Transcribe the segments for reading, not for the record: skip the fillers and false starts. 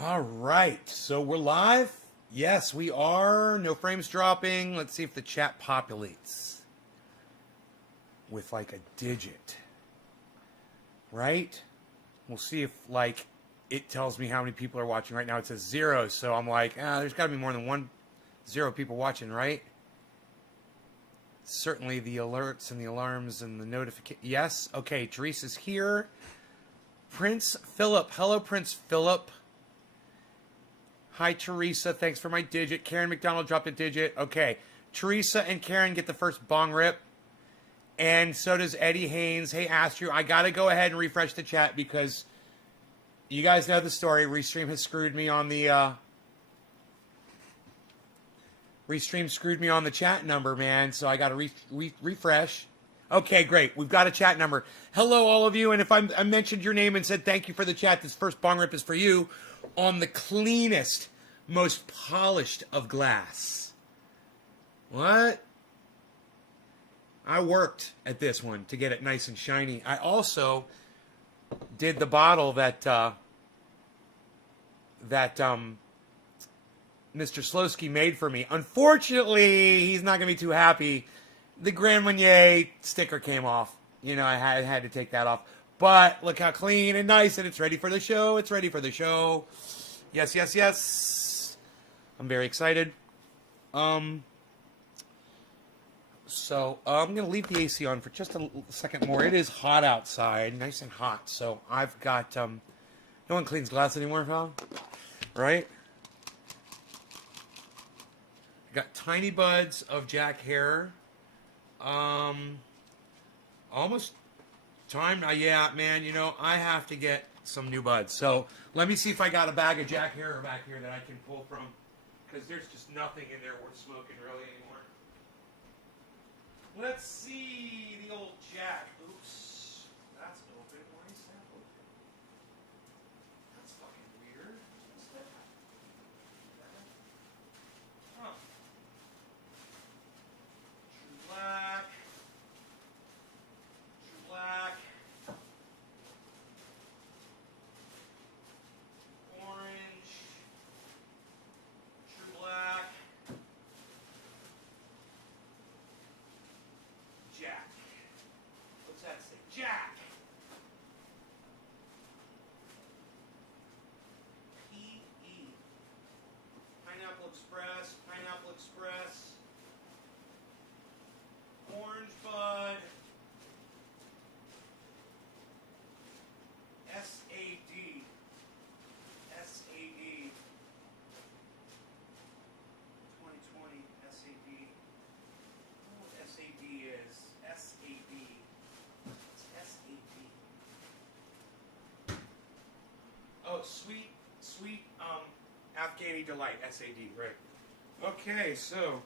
All right, so we're live. Yes, we are. No frames dropping. Let's see if the chat populates with like a digit, right? We'll see if like it tells me how many people are watching. Right now it says 0, so I'm like, there's got to be more than 0 people watching, right? Certainly the alerts and the alarms and the notification. Yes, okay, Teresa's here. Prince Philip. Hello, Prince Philip. Hi, Teresa. Thanks for my digit. Karen McDonald dropped a digit. Okay. Teresa and Karen get the first bong rip. And so does Eddie Haynes. Hey, Astro, I got to go ahead and refresh the chat because you guys know the story. Restream has screwed me on the... Restream screwed me on the chat number, man. So I got to refresh. Okay, great. We've got a chat number. Hello, all of you. And if I mentioned your name and said thank you for the chat, this first bong rip is for you. On the cleanest, most polished of glass. What? I worked at this one to get it nice and shiny. I also did the bottle that Mr. Slowski made for me. Unfortunately, he's not going to be too happy. The Grand Marnier sticker came off. You know, I had to take that off. But look how clean and nice, and it's ready for the show. It's ready for the show. Yes, yes, yes. I'm very excited. So I'm going to leave the AC on for just a second more. It is hot outside, nice and hot. So I've got, no one cleans glass anymore, pal. Right? I got tiny buds of Jack Herer. Almost time. Yeah, man, you know, I have to get some new buds. So let me see if I got a bag of Jack Herer back here that I can pull from. Because there's just nothing in there worth smoking really anymore. Let's see the old Jack. Oops. That's open. Why is that open? That's fucking weird. What's that? Huh. True Black. True Black. Orange. True Black. Jack. What's that say? Jack. P.E. Pineapple Express. Pineapple Express. Orange Bud. S.A.D. S.A.D. 2020 S.A.D. I don't know what S.A.D. is. S.A.D. What's S.A.D.? Oh, sweet Afghani Delight. S.A.D. Right. Okay, so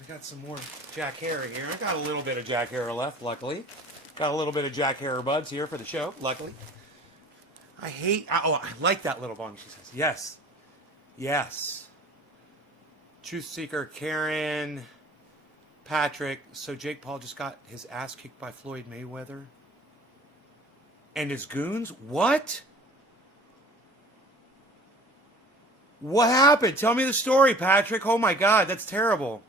I got some more Jack Herer here. I got a little bit of Jack Herer left, luckily. Got a little bit of Jack Herer buds here for the show, luckily. I like that little bong, she says. Yes. Yes. Truth Seeker, Karen, Patrick. So Jake Paul just got his ass kicked by Floyd Mayweather. And his goons? What? What happened? Tell me the story, Patrick. Oh my God, that's terrible.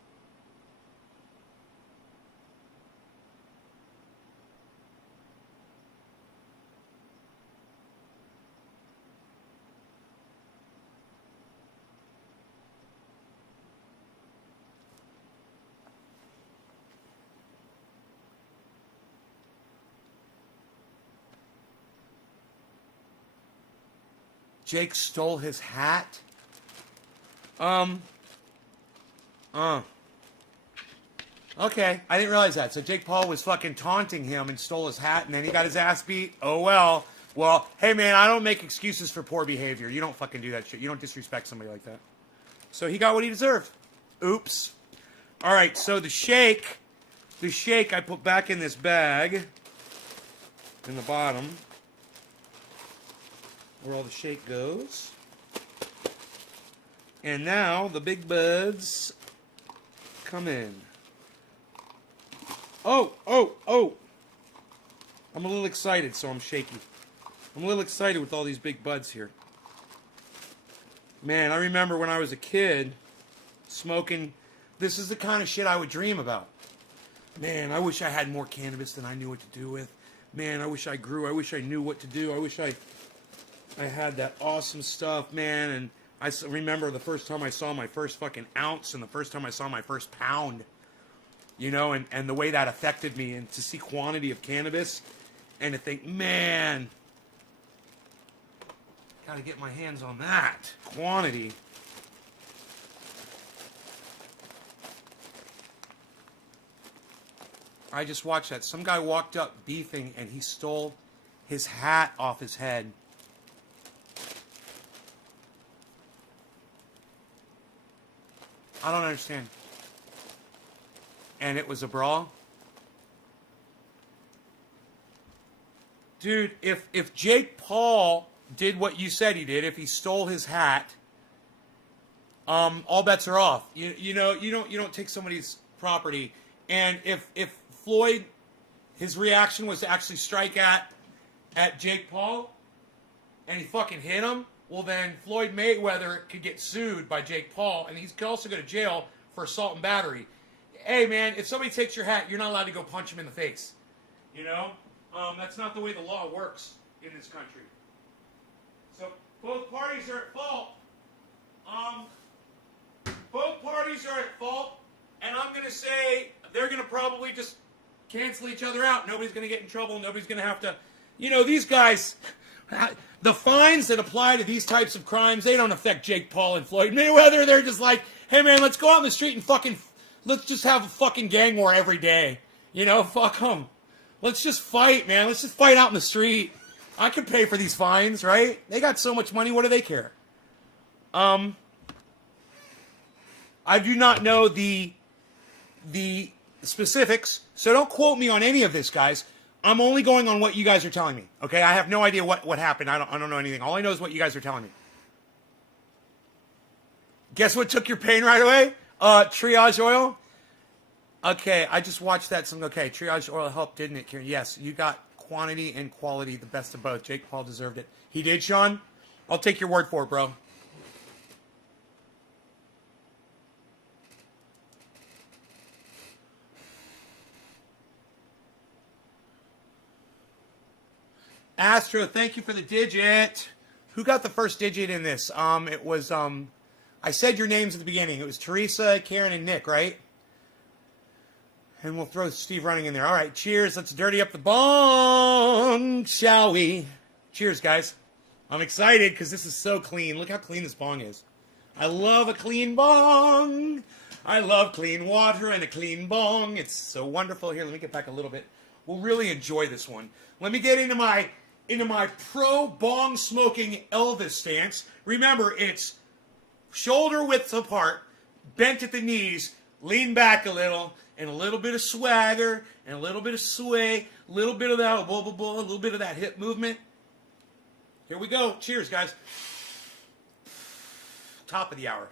Jake stole his hat? Okay, I didn't realize that. So Jake Paul was fucking taunting him and stole his hat, and then he got his ass beat? Oh, well. Well, hey, man, I don't make excuses for poor behavior. You don't fucking do that shit. You don't disrespect somebody like that. So he got what he deserved. Oops. All right, so the shake I put back in this bag in the bottom where all the shake goes. And now the big buds come in. Oh. I'm a little excited, so I'm shaky. I'm a little excited with all these big buds here. Man, I remember when I was a kid smoking. This is the kind of shit I would dream about. Man, I wish I had more cannabis than I knew what to do with. Man, I wish I grew. I wish I knew what to do. I wish I had that awesome stuff, man. And I remember the first time I saw my first fucking ounce and the first time I saw my first pound, you know, and the way that affected me, and to see quantity of cannabis and to think, man, gotta get my hands on that quantity. I just watched that. Some guy walked up beefing and he stole his hat off his head. I don't understand. And it was a brawl? Dude, if Jake Paul did what you said he did, if he stole his hat, all bets are off. You know, you don't take somebody's property. And if Floyd, his reaction was to actually strike at Jake Paul, and he fucking hit him, well then Floyd Mayweather could get sued by Jake Paul, and he could also go to jail for assault and battery. Hey man, if somebody takes your hat, you're not allowed to go punch him in the face. You know? That's not the way the law works in this country. So both parties are at fault. Both parties are at fault, and I'm going to say they're going to probably just cancel each other out. Nobody's going to get in trouble. Nobody's going to have to... You know, these guys... The fines that apply to these types of crimes, they don't affect Jake Paul and Floyd Mayweather. They're just like, hey man, let's go out in the street and fucking... Let's just have a fucking gang war every day. You know, fuck them. Let's just fight, man. Let's just fight out in the street. I could pay for these fines, right? They got so much money, what do they care? I do not know the specifics, so don't quote me on any of this, guys. I'm only going on what you guys are telling me, okay? I have no idea what happened. I don't know anything. All I know is what you guys are telling me. Guess what took your pain right away? Triage oil? Okay, I just watched that. Okay, Triage oil helped, didn't it, Kieran? Yes, you got quantity and quality, the best of both. Jake Paul deserved it. He did, Sean? I'll take your word for it, bro. Astro, thank you for the digit. Who got the first digit in this? It was, I said your names at the beginning. It was Teresa, Karen, and Nick, right? And we'll throw Steve Running in there. All right, cheers. Let's dirty up the bong, shall we? Cheers, guys. I'm excited because this is so clean. Look how clean this bong is. I love a clean bong. I love clean water and a clean bong. It's so wonderful. Here, let me get back a little bit. We'll really enjoy this one. Let me get into my pro bong smoking Elvis stance. Remember, it's shoulder width apart, bent at the knees, lean back a little, and a little bit of swagger, and a little bit of sway, a little bit of that, a little bit of that hip movement. Here we go. Cheers, guys. Top of the hour.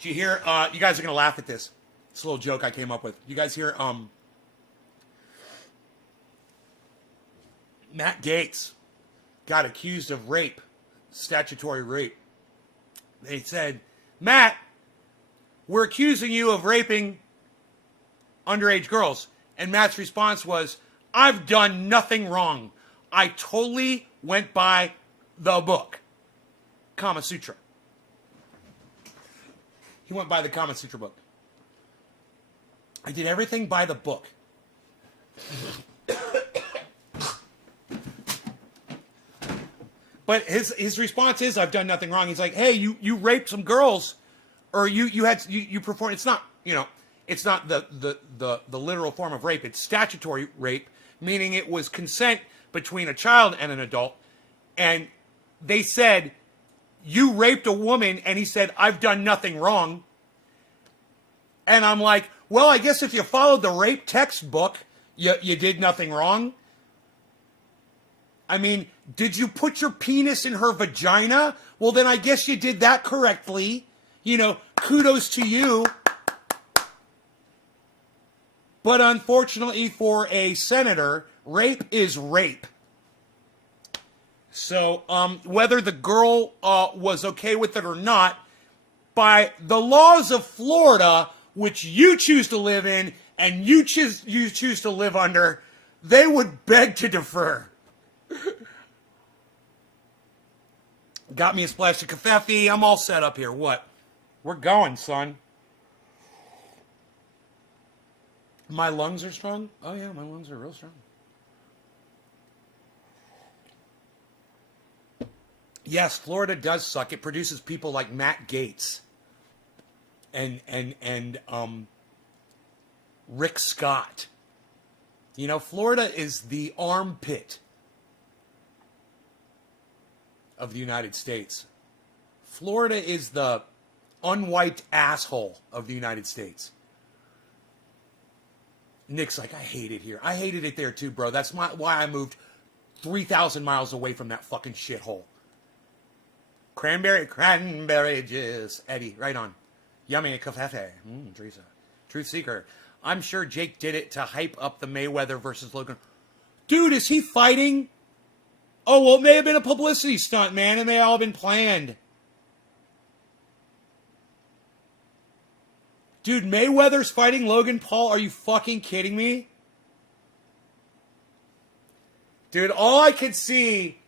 Did you hear, you guys are going to laugh at this. It's a little joke I came up with. You guys hear, Matt Gaetz got accused of rape, statutory rape. They said, Matt, we're accusing you of raping underage girls. And Matt's response was, I've done nothing wrong. I totally went by the book. Kama Sutra. He went by the Kama Sutra book. I did everything by the book. But his response is, I've done nothing wrong. He's like, hey, you raped some girls, or you performed. It's not, it's not the literal form of rape. It's statutory rape, meaning it was consent between a child and an adult. And they said, you raped a woman, and he said, I've done nothing wrong. And I'm like, well, I guess if you followed the rape textbook, you did nothing wrong. I mean, did you put your penis in her vagina? Well, then I guess you did that correctly. Kudos to you. But unfortunately for a senator, rape is rape. So whether the girl was okay with it or not, by the laws of Florida, which you choose to live in and you choose to live under, they would beg to defer. Got me a splash of kefefe. I'm all set up here. What? We're going, son. My lungs are strong? Oh, yeah, my lungs are real strong. Yes, Florida does suck. It produces people like Matt Gaetz and Rick Scott. Florida is the armpit of the United States. Florida is the unwiped asshole of the United States. Nick's like, I hate it here. I hated it there too, bro. That's why I moved 3,000 miles away from that fucking shithole. Cranberry juice. Eddie, right on. Yummy kefefe. Teresa. Truth Seeker. I'm sure Jake did it to hype up the Mayweather versus Logan. Dude, is he fighting? Oh, well, it may have been a publicity stunt, man. It may all have been planned. Dude, Mayweather's fighting Logan Paul? Are you fucking kidding me? Dude, all I can see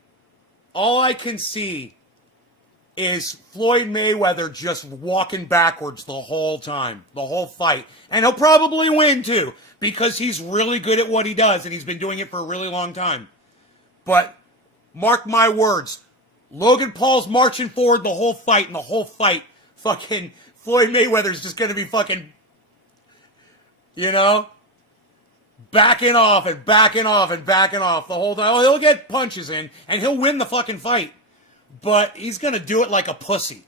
is Floyd Mayweather just walking backwards the whole time, the whole fight. And he'll probably win, too, because he's really good at what he does, and he's been doing it for a really long time. But mark my words, Logan Paul's marching forward the whole fight, and the whole fight, fucking Floyd Mayweather's just going to be fucking, backing off and backing off and backing off the whole time. Oh, he'll get punches in, and he'll win the fucking fight. But he's going to do it like a pussy.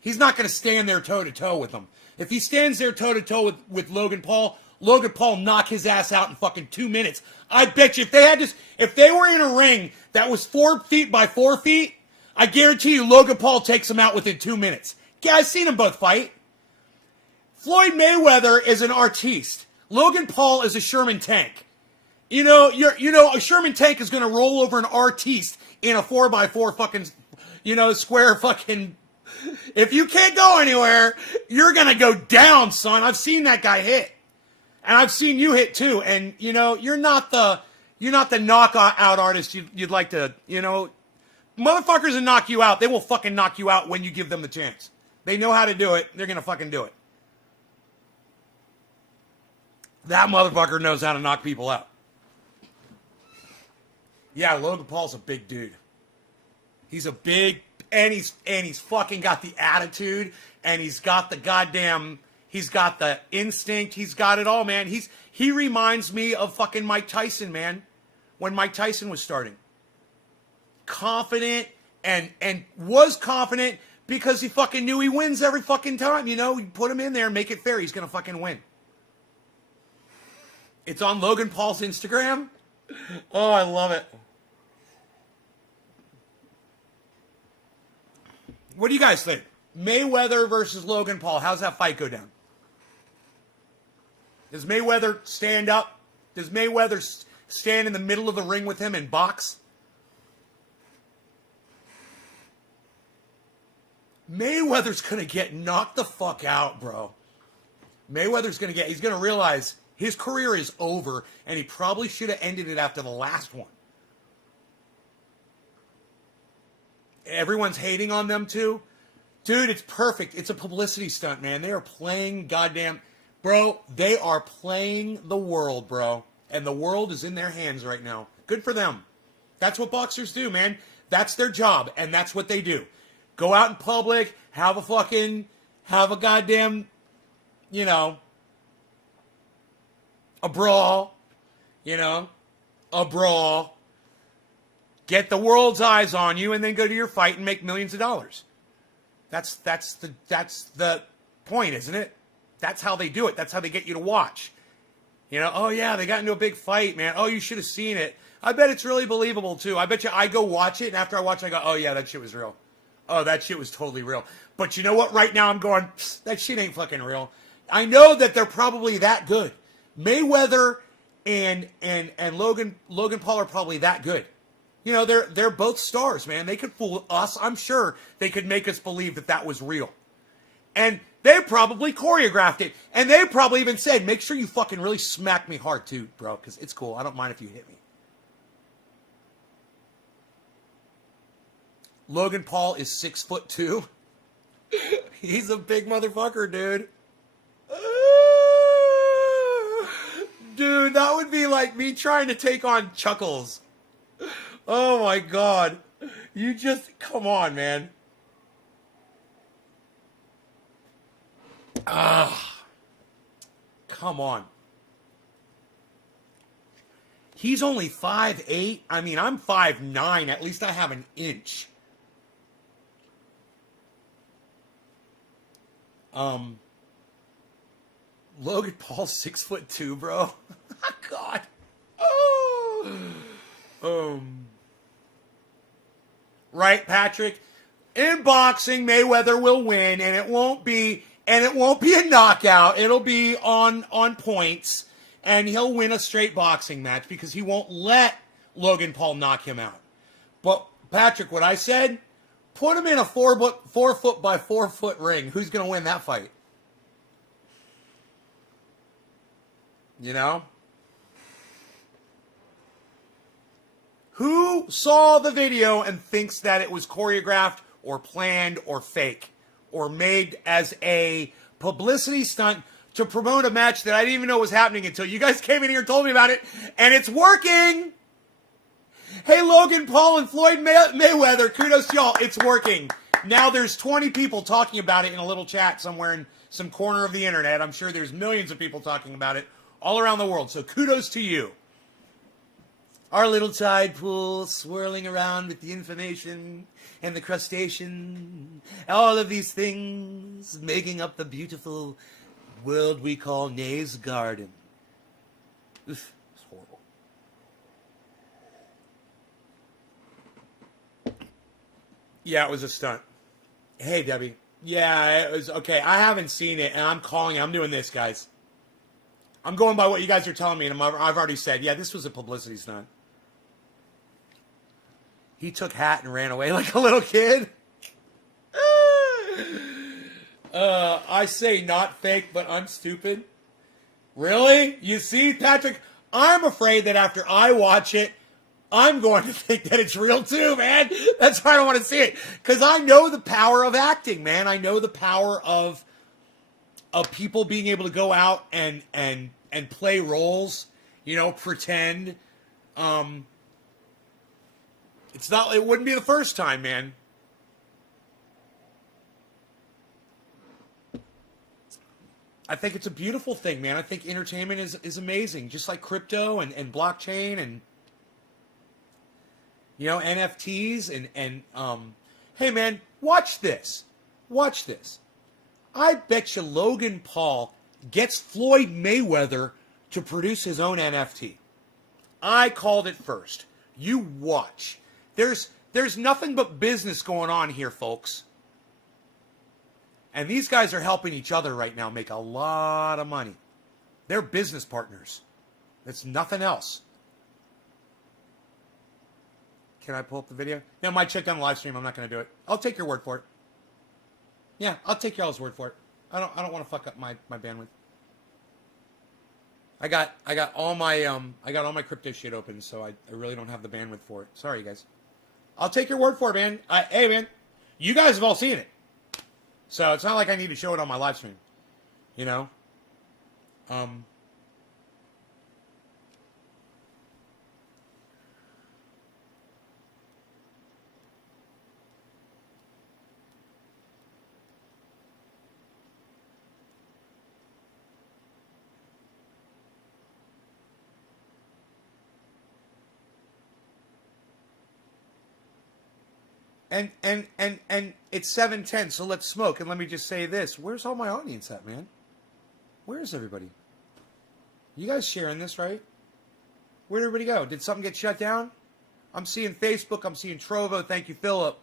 He's not going to stand there toe-to-toe with him. If he stands there toe-to-toe with Logan Paul knock his ass out in fucking 2 minutes. I bet you if they were in a ring that was 4 feet by 4 feet, I guarantee you Logan Paul takes him out within 2 minutes. Yeah, I've seen them both fight. Floyd Mayweather is an artiste. Logan Paul is a Sherman tank. A Sherman tank is going to roll over an artiste in a 4x4 fucking, square fucking. If you can't go anywhere, you're going to go down, son. I've seen that guy hit. And I've seen you hit too. And, you're not the knockout artist you'd like to, motherfuckers that knock you out, they will fucking knock you out when you give them the chance. They know how to do it. They're going to fucking do it. That motherfucker knows how to knock people out. Yeah, Logan Paul's a big dude. He's a big, and he's fucking got the attitude, and he's got the instinct, he's got it all, man. He reminds me of fucking Mike Tyson, man. When Mike Tyson was starting. Confident, and was confident because he fucking knew he wins every fucking time, You put him in there and make it fair, he's gonna fucking win. It's on Logan Paul's Instagram. Oh, I love it. What do you guys think? Mayweather versus Logan Paul. How's that fight go down? Does Mayweather stand up? Does Mayweather stand in the middle of the ring with him and box? Mayweather's going to get knocked the fuck out, bro. He's going to realize his career is over, and he probably should have ended it after the last one. Everyone's hating on them too. Dude, it's perfect. It's a publicity stunt, man. They are playing goddamn... Bro, they are playing the world, bro. And the world is in their hands right now. Good for them. That's what boxers do, man. That's their job, and that's what they do. Go out in public, have a goddamn, you know, a brawl, a brawl. Get the world's eyes on you, and then go to your fight and make millions of dollars. That's the point, isn't it? That's how they do it. That's how they get you to watch. Oh yeah, they got into a big fight, man. Oh, you should have seen it. I bet it's really believable too. I bet you I go watch it, and after I watch it, I go, oh yeah, that shit was real. Oh, that shit was totally real. But you know what? Right now I'm going, that shit ain't fucking real. I know that they're probably that good. Mayweather and Logan Paul are probably that good. They're both stars, man. They could fool us. I'm sure they could make us believe that was real. And they probably choreographed it. And they probably even said, make sure you fucking really smack me hard too, bro, because it's cool. I don't mind if you hit me. Logan Paul is 6'2". He's a big motherfucker, dude. Dude, that would be like me trying to take on Chuckles. Oh my God. Come on, man. Come on. He's only 5'8". I mean, I'm 5'9". At least I have an inch. Logan Paul's 6'2", bro. God. Oh. Right, Patrick? In boxing, Mayweather will win, and it won't be a knockout. It'll be on points, and he'll win a straight boxing match because he won't let Logan Paul knock him out. But Patrick, what I said, put him in a 4 foot by 4 foot ring. Who's going to win that fight? Who saw the video and thinks that it was choreographed or planned or fake or made as a publicity stunt to promote a match that I didn't even know was happening until you guys came in here and told me about it, and it's working? Hey, Logan Paul and Floyd Mayweather, kudos to y'all. It's working. Now there's 20 people talking about it in a little chat somewhere in some corner of the internet. I'm sure there's millions of people talking about it all around the world, so kudos to you. Our little tide pool swirling around with the information and the crustacean, all of these things making up the beautiful world we call Nay's Garden. Oof, it's horrible. Yeah, it was a stunt. Hey, Debbie. Yeah, it was okay. I haven't seen it, and I'm calling it. I'm doing this, guys. I'm going by what you guys are telling me, and I've already said, yeah, this was a publicity stunt. He took hat and ran away like a little kid. I say not fake, but I'm stupid. Really? You see, Patrick, I'm afraid that after I watch it, I'm going to think that it's real too, man. That's why I don't want to see it. Because I know the power of acting, man. I know the power of people being able to go out and play roles, pretend. It wouldn't be the first time, man. I think it's a beautiful thing, man. I think entertainment is amazing. Just like crypto and blockchain and, NFTs and hey, man, watch this. Watch this. I bet you Logan Paul gets Floyd Mayweather to produce his own NFT. I called it first. You watch. There's nothing but business going on here, folks. And these guys are helping each other right now make a lot of money. They're business partners. It's nothing else. Can I pull up the video? No, I might check on the live stream. I'm not going to do it. I'll take your word for it. Yeah, I'll take y'all's word for it. I don't want to fuck up my bandwidth. I got all my crypto shit open, so I really don't have the bandwidth for it. Sorry, guys. I'll take your word for it, man. Hey, man, you guys have all seen it, so it's not like I need to show it on my live stream. And it's 7:10, so let's smoke. And let me just say this: where's all my audience at, man? Where is everybody? You guys sharing this, right? Where'd everybody go? Did something get shut down? I'm seeing Facebook. I'm seeing Trovo. Thank you, Philip.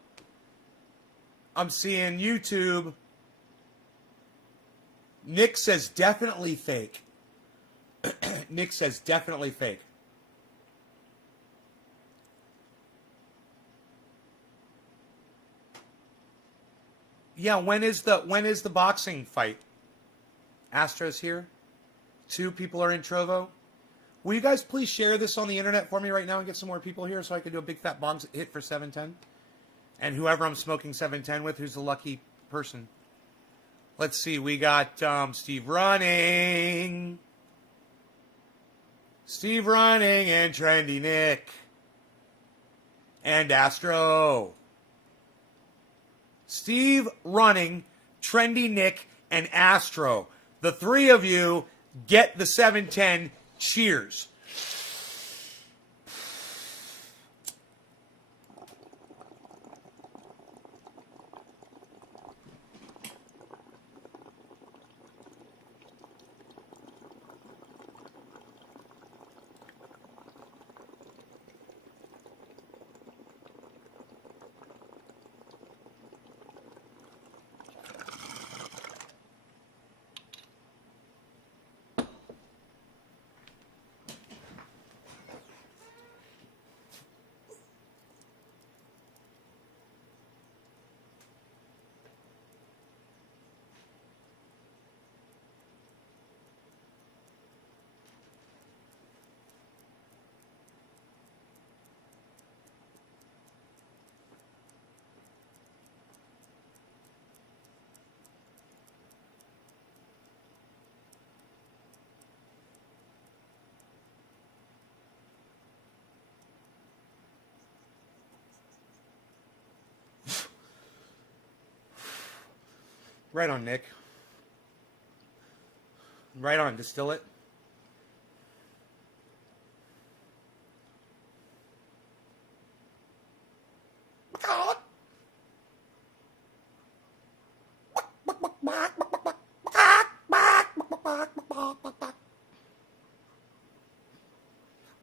I'm seeing YouTube. Nick says definitely fake. Nick says definitely fake. Yeah, when is the boxing fight? Astro's here. 2 people are in Trovo. Will you guys please share this on the internet for me right now and get some more people here so I can do a big fat bong hit for 710? And whoever I'm smoking 710 with, who's the lucky person? Let's see. We got Steve Running. Steve Running and Trendy Nick. And Astro. Steve Running, Trendy Nick, and Astro. The 3 of you get the 710. Cheers. Right on, Nick. Right on, distill it.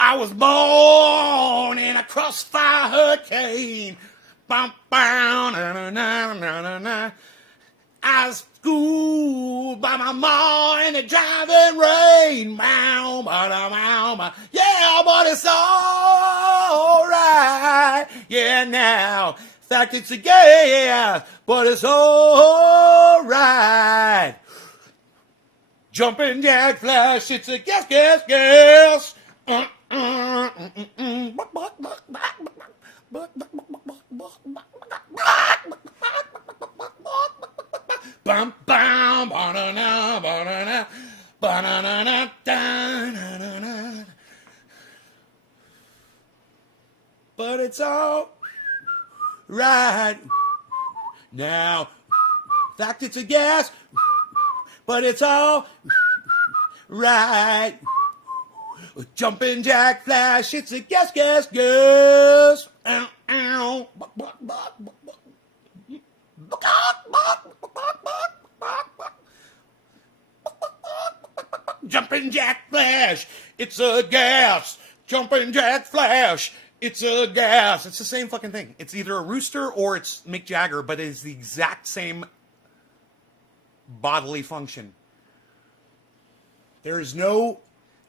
I was born in a crossfire hurricane. Bum, bum, na, na, na, na, na, na. I was schooled by my ma in the driving rain. Mow, ba, mow, ba. Yeah, but it's all right. Yeah, now. In fact, it's a gas, but it's all right. Jumping jack flash, it's a gas, gas, gas. Bum, bum, ba-da-na, ba-da-na, ba-da-na-na, da-na-na-na. But it's all right now. In fact, it's a gas, but it's all right. Jumping jack flash, it's a gas, gas, gas. Ow, ow. Jumping jack flash, it's a gas. Jumping jack flash, it's a gas. It's the same fucking thing. It's either a rooster or it's Mick Jagger, but it is the exact same bodily function. There is no...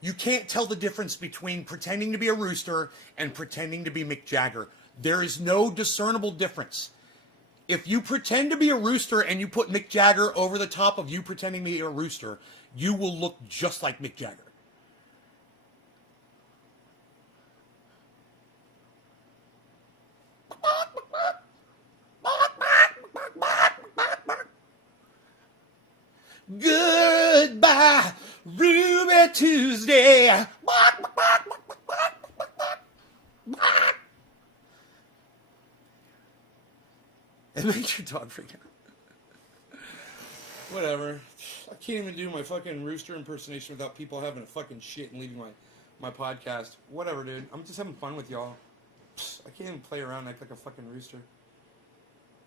You can't tell the difference between pretending to be a rooster and pretending to be Mick Jagger. There is no discernible difference. If you pretend to be a rooster and you put Mick Jagger over the top of you pretending to be a rooster, you will look just like Mick Jagger. Goodbye, Ruby Tuesday. It makes your dog freak out. Whatever. I can't even do my fucking rooster impersonation without people having a fucking shit and leaving my podcast. Whatever, dude. I'm just having fun with y'all. I can't even play around and act like a fucking rooster.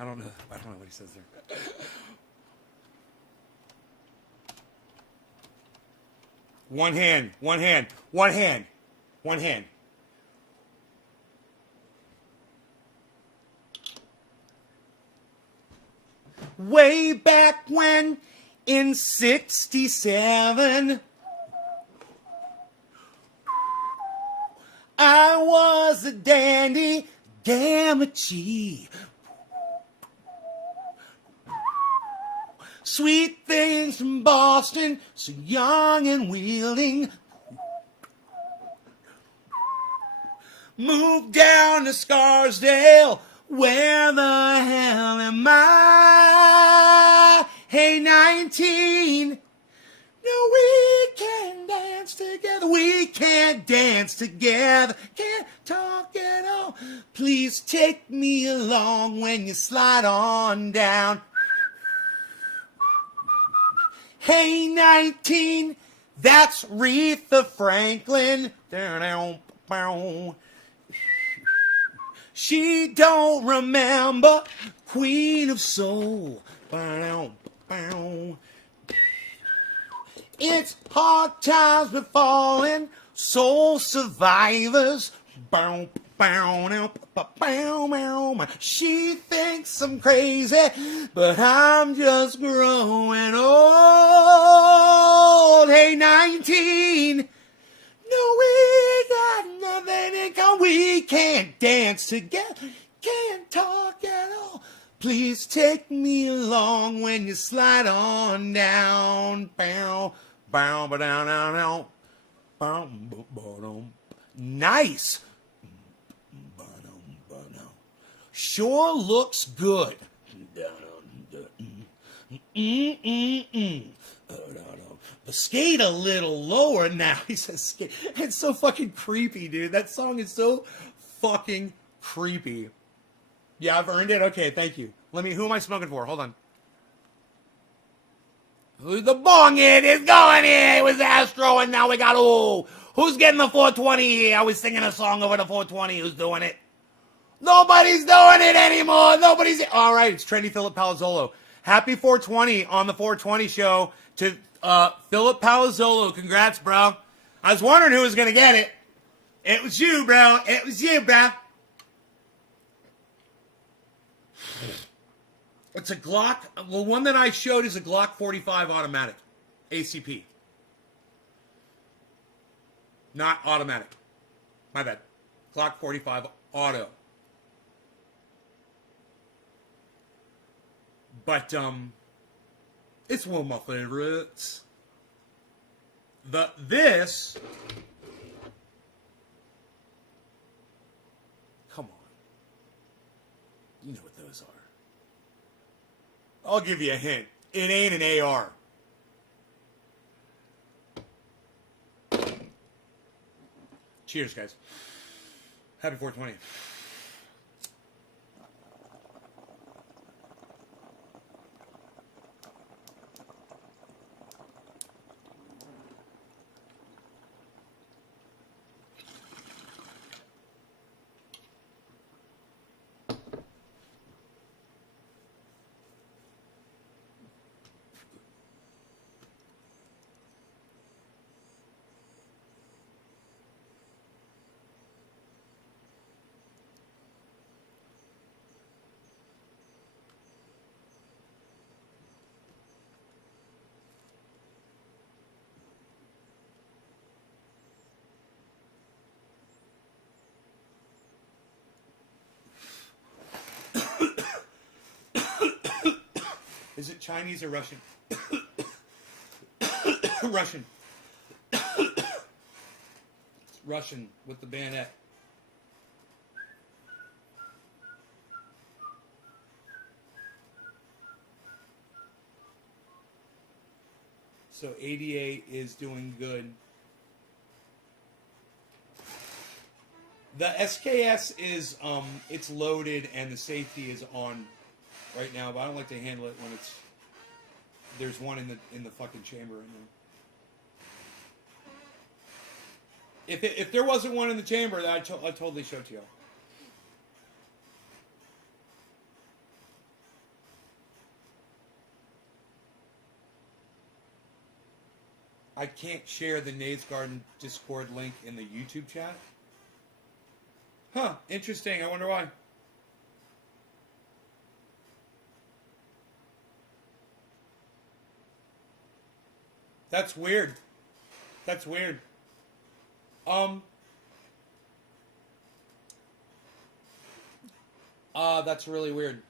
I don't know what he says there. One hand, one hand, one hand, one hand. Way back when, in '67, I was a dandy Gamachi. Sweet things from Boston, so young and wheeling. Moved down to Scarsdale, where the hell am I? Hey, 19, no, we can dance together. We can't dance together, can't talk at all. Please take me along when you slide on down. Hey, 19, that's Aretha Franklin. She don't remember Queen of Soul. It's hard times befalling soul survivors. She thinks I'm crazy, but I'm just growing old. Hey, 19, no, we got nothing in common. We can't dance together, can't talk at all. Please take me along when you slide on down. Nice. Sure looks good. Skate a little lower now. He says skate. It's so fucking creepy, dude. That song is so fucking creepy. Yeah, I've earned it. Okay, thank you. Who am I smoking for? Hold on. Who's the bong it is going in? It was Astro, and now we got, who's getting the 420 here? I was singing a song over the 420. Who's doing it? Nobody's doing it anymore. All right, it's Trendy Philip Palazzolo. Happy 420 on the 420 show to Philip Palazzolo. Congrats, bro. I was wondering who was going to get it. It was you, bro. It was you, bro. It's a Glock. The one that I showed is a Glock 45 automatic. ACP. Not automatic. My bad. Glock 45 auto. But, it's one of my favorites. This... Come on. You know what those are. I'll give you a hint. It ain't an AR. Cheers, guys. Happy 420. Is it Chinese or Russian? Russian. It's Russian with the bayonet. So 88 is doing good. The SKS is it's loaded and the safety is on right now, but I don't like to handle it when there's one in the fucking chamber in there. If there wasn't one in the chamber, I'd totally show it to you. I can't share the Nays Garden Discord link in the YouTube chat. Huh, interesting. I wonder why. That's weird. That's weird. That's really weird.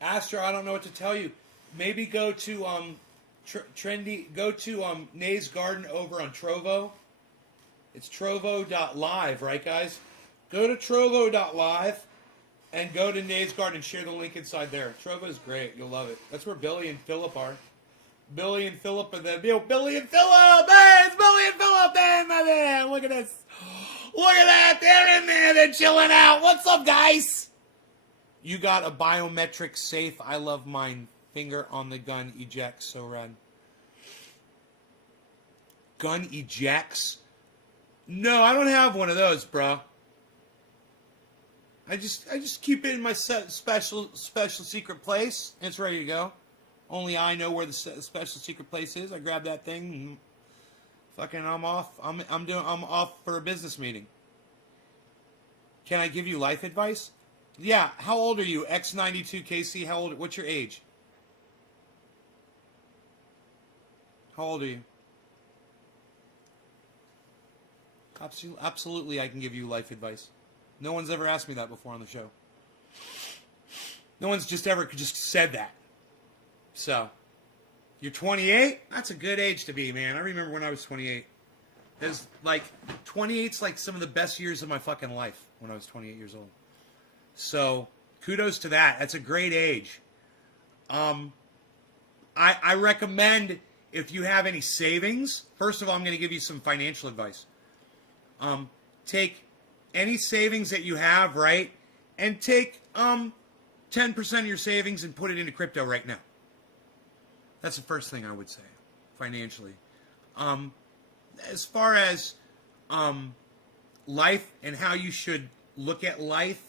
Astro, I don't know what to tell you. Maybe go to Nays Garden over on Trovo. It's trovo.live, right guys? Go to trovo.live and go to Nays Garden and share the link inside there. Trovo is great. You'll love it. That's where Billy and Philip are. Billy and Philip are there. Billy and Philip! Hey, it's Billy and Philip there, my man! Look at this. Look at that! They're in there. They're chilling out. What's up, guys? You got a biometric safe. I love mine. Finger on the gun ejects. So rad. Gun ejects? No, I don't have one of those, bro. I just keep it in my special secret place. It's ready to go. Only I know where the special secret place is. I grab that thing and fucking I'm off. I'm off for a business meeting. Can I give you life advice? Yeah. How old are you? X92KC. How old? What's your age? How old are you? Absolutely, I can give you life advice. No one's ever asked me that before on the show. No one's just ever just said that. So, you're 28? That's a good age to be, man. I remember when I was 28. There's like 28's like some of the best years of my fucking life when I was 28 years old. So, kudos to that. That's a great age. I recommend if you have any savings. First of all, I'm going to give you some financial advice. Take any savings that you have, right, and take 10% of your savings and put it into crypto right now. That's the first thing I would say, financially. As far as life and how you should look at life,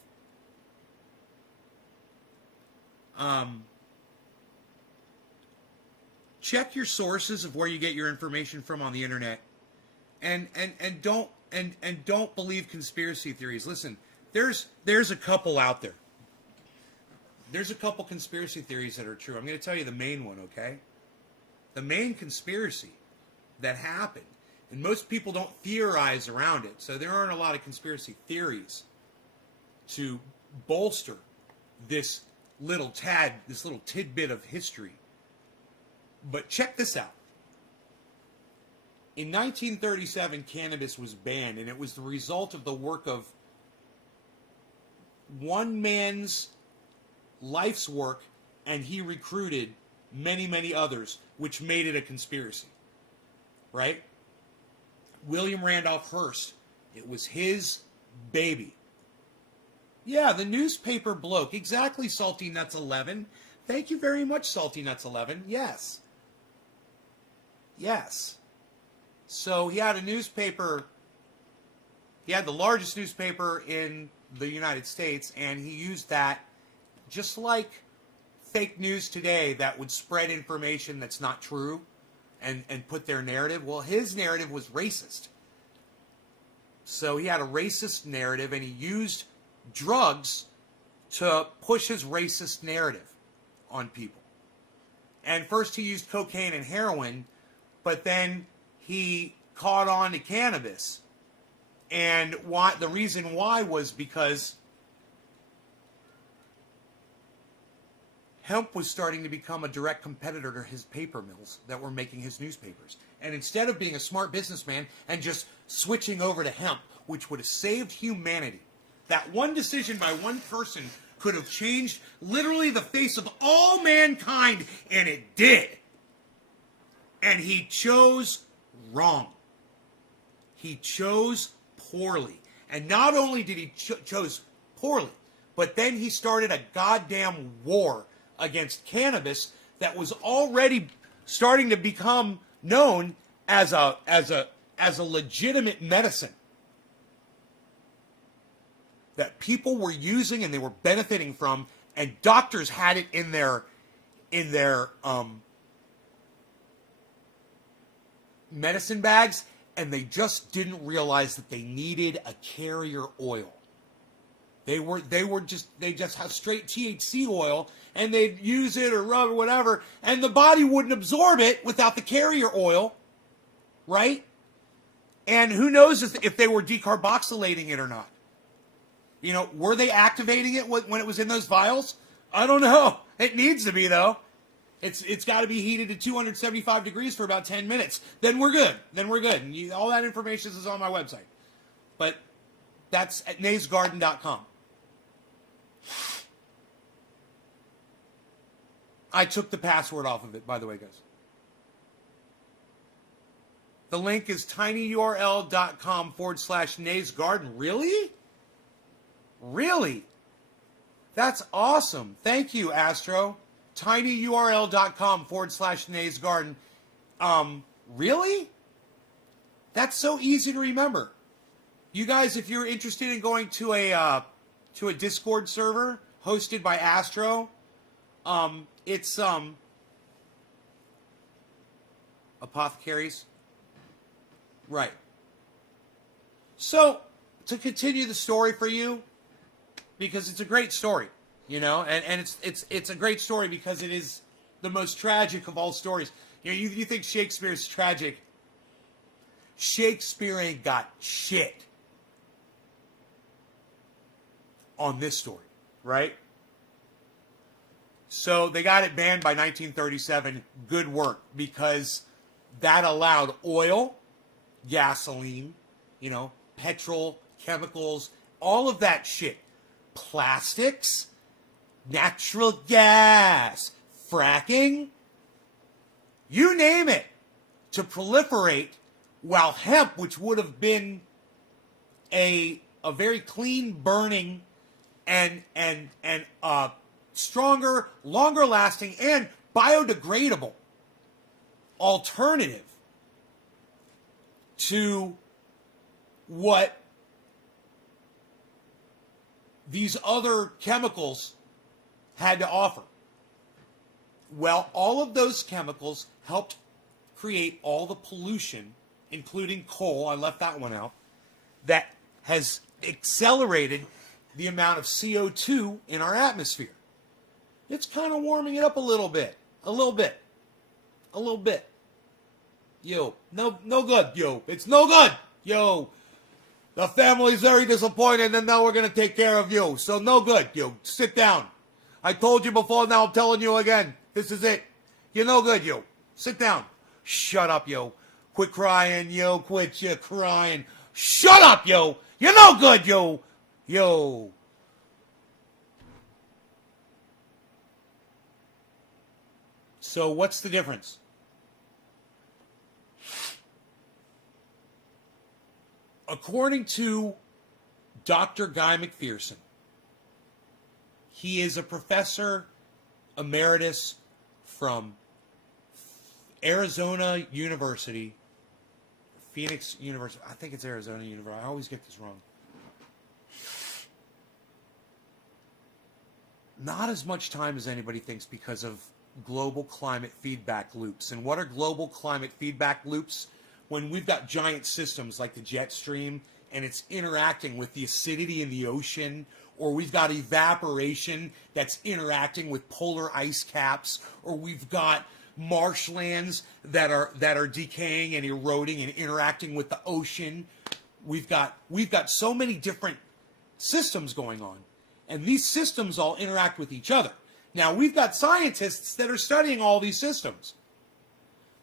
check your sources of where you get your information from on the internet, and don't believe conspiracy theories. Listen, there's a couple out there. There's a couple conspiracy theories that are true. I'm going to tell you the main one, okay? The main conspiracy that happened, and most people don't theorize around it, so there aren't a lot of conspiracy theories to bolster this little tidbit of history. But check this out. In 1937, cannabis was banned, and it was the result of the work of one man's life's work, and he recruited many, many others, which made it a conspiracy. Right? William Randolph Hearst. It was his baby. Yeah, the newspaper bloke. Exactly, Salty Nuts 11. Thank you very much, Salty Nuts 11. Yes. Yes. So he had a newspaper. He had the largest newspaper in the United States, and he used that just like fake news today that would spread information that's not true and put their narrative. Well, his narrative was racist. So he had a racist narrative, and he used drugs to push his racist narrative on people. And first he used cocaine and heroin, but then he caught on to cannabis. And the reason why was because hemp was starting to become a direct competitor to his paper mills that were making his newspapers. And instead of being a smart businessman and just switching over to hemp, which would have saved humanity, that one decision by one person could have changed literally the face of all mankind, and it did. And he chose wrong. He chose poorly. And not only did he chose poorly, but then he started a goddamn war against cannabis that was already starting to become known as a legitimate medicine that people were using and they were benefiting from, and doctors had it in their medicine bags, and they just didn't realize that they needed a carrier oil. They just have straight THC oil, and they'd use it or rub or whatever, and the body wouldn't absorb it without the carrier oil, right? And who knows if they were decarboxylating it or not. You know, were they activating it when it was in those vials? I don't know. It needs to be, though. It's got to be heated to 275 degrees for about 10 minutes. Then we're good. And all that information is on my website. But that's at naysgarden.com. I took the password off of it, by the way, guys. The link is tinyurl.com/naysgarden. Really? Really? That's awesome. Thank you, Astro. tinyurl.com/naysgarden. Really? That's so easy to remember. You guys, if you're interested in going to a Discord server hosted by Astro, it's Apothecaries. Right. So, to continue the story for you, because it's a great story, you know, and it's a great story because it is the most tragic of all stories. You know, you think Shakespeare's tragic. Shakespeare ain't got shit on this story, right? So they got it banned by 1937. Good work, because that allowed oil, gasoline, you know, petrol, chemicals, all of that shit, plastics, natural gas, fracking, you name it, to proliferate, while hemp, which would have been a very clean burning and stronger, longer lasting, and biodegradable alternative to what these other chemicals had to offer. Well, all of those chemicals helped create all the pollution, including coal, I left that one out, that has accelerated the amount of CO2 in our atmosphere. It's kind of warming it up a little bit. Yo, no good, yo. It's no good, yo. The family's very disappointed, and now we're going to take care of you. So no good, yo. Sit down. I told you before, now I'm telling you again. This is it. You're no good, yo. Sit down. Shut up, yo. Quit crying, yo. Quit your crying. Shut up, yo. You're no good, yo. Yo. So what's the difference? According to Dr. Guy McPherson, he is a professor emeritus from Arizona University, Phoenix University. I think it's Arizona University. I always get this wrong. Not as much time as anybody thinks because of global climate feedback loops. And what are global climate feedback loops? When we've got giant systems like the jet stream and it's interacting with the acidity in the ocean, or we've got evaporation that's interacting with polar ice caps, or we've got marshlands that are decaying and eroding and interacting with the ocean. We've got so many different systems going on, and these systems all interact with each other. Now, we've got scientists that are studying all these systems,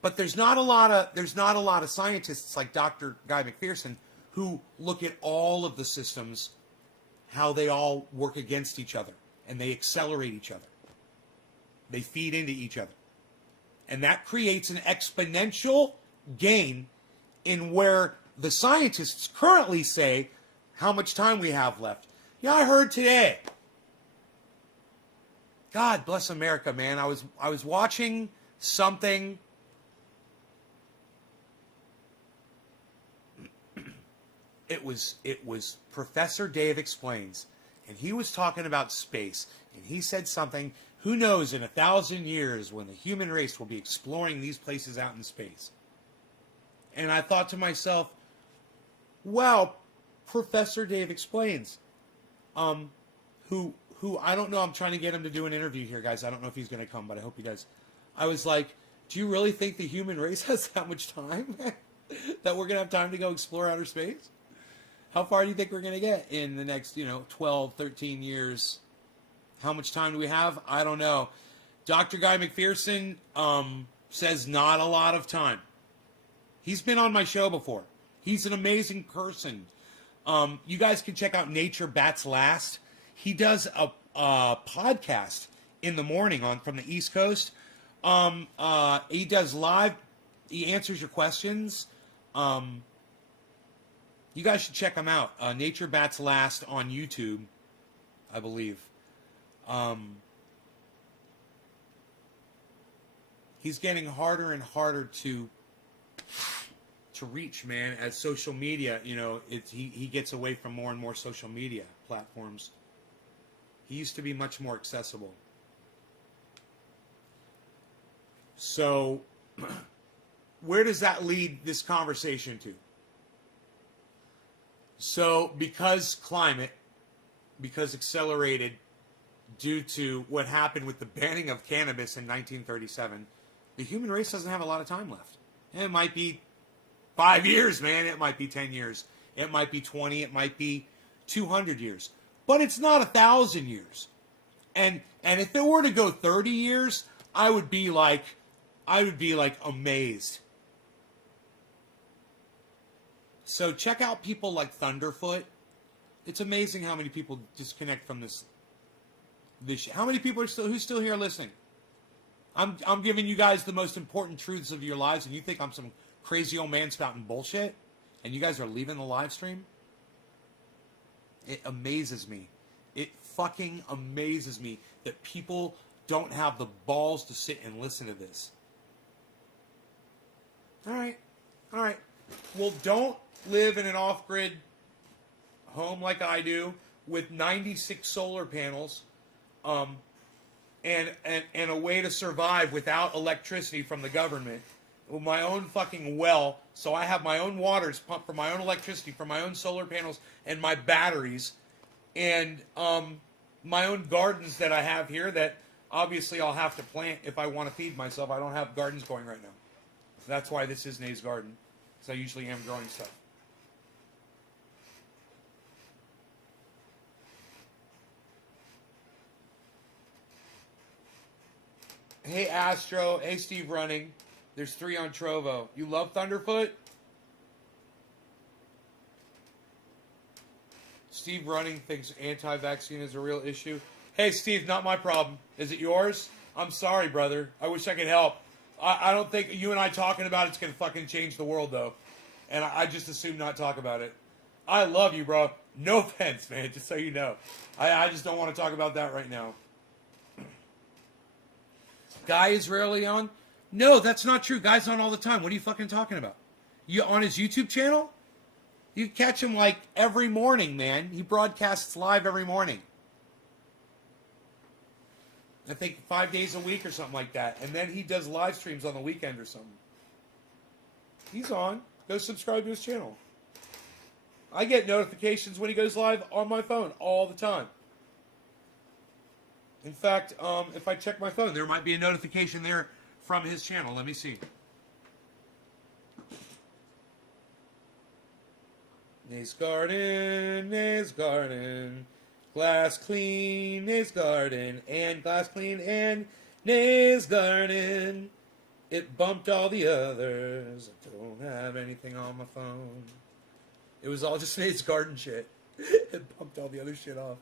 but there's not a lot of scientists like Dr. Guy McPherson who look at all of the systems, how they all work against each other, and they accelerate each other. They feed into each other. And that creates an exponential gain in where the scientists currently say how much time we have left. Yeah, I heard today. God bless America, man. I was watching something. It was Professor Dave Explains, and he was talking about space, and he said something, who knows, in 1,000 years when the human race will be exploring these places out in space. And I thought to myself, wow, Professor Dave Explains, who I don't know, I'm trying to get him to do an interview here, guys. I don't know if he's going to come, but I hope he does. I was like, do you really think the human race has that much time? That we're going to have time to go explore outer space? How far do you think we're going to get in the next, 12, 13 years? How much time do we have? I don't know. Dr. Guy McPherson says not a lot of time. He's been on my show before. He's an amazing person. You guys can check out Nature Bats Last. He does a podcast in the morning from the East Coast. He does live. He answers your questions. You guys should check him out. Nature Bats Last on YouTube, I believe. He's getting harder and harder to reach, man, as social media, he gets away from more and more social media platforms. He used to be much more accessible. So, where does that lead this conversation to? So, because accelerated due to what happened with the banning of cannabis in 1937, the human race doesn't have a lot of time left. And it might be 5 years, man. It might be 10 years. It might be 20. It might be 200 years. But it's not 1,000 years. And if it were to go 30 years, I would be like amazed. So check out people like Thunderfoot. It's amazing how many people disconnect from this. How many people are who's still here listening? I'm giving you guys the most important truths of your lives, and you think I'm some crazy old man spouting bullshit, and you guys are leaving the live stream? It amazes me. It fucking amazes me that people don't have the balls to sit and listen to this. All right. Well, don't live in an off-grid home like I do with 96 solar panels, and a way to survive without electricity from the government. With my own fucking well, so I have my own waters pumped for my own electricity, for my own solar panels and my batteries, and my own gardens that I have here that obviously I'll have to plant if I want to feed myself. I don't have gardens going right now. That's why this is Nate's garden, because I usually am growing stuff. Hey Astro, hey Steve Running. There's 3 on Trovo. You love Thunderfoot? Steve Running thinks anti-vaccine is a real issue. Hey Steve, not my problem. Is it yours? I'm sorry, brother. I wish I could help. I don't think you and I talking about it's going to fucking change the world, though. And I just assume not talk about it. I love you, bro. No offense, man, just so you know. I just don't want to talk about that right now. Guy Israeli on? No, that's not true. Guy's on all the time. What are you fucking talking about? You on his YouTube channel? You catch him like every morning, man. He broadcasts live every morning. I think 5 days a week or something like that. And then he does live streams on the weekend or something. He's on. Go subscribe to his channel. I get notifications when he goes live on my phone all the time. In fact, if I check my phone, there might be a notification there from his channel. Let me see. Nate's Garden, glass clean, Nate's Garden, and glass clean, and Nate's Garden. It bumped all the others. I don't have anything on my phone. It was all just Nate's Garden shit. It bumped all the other shit off.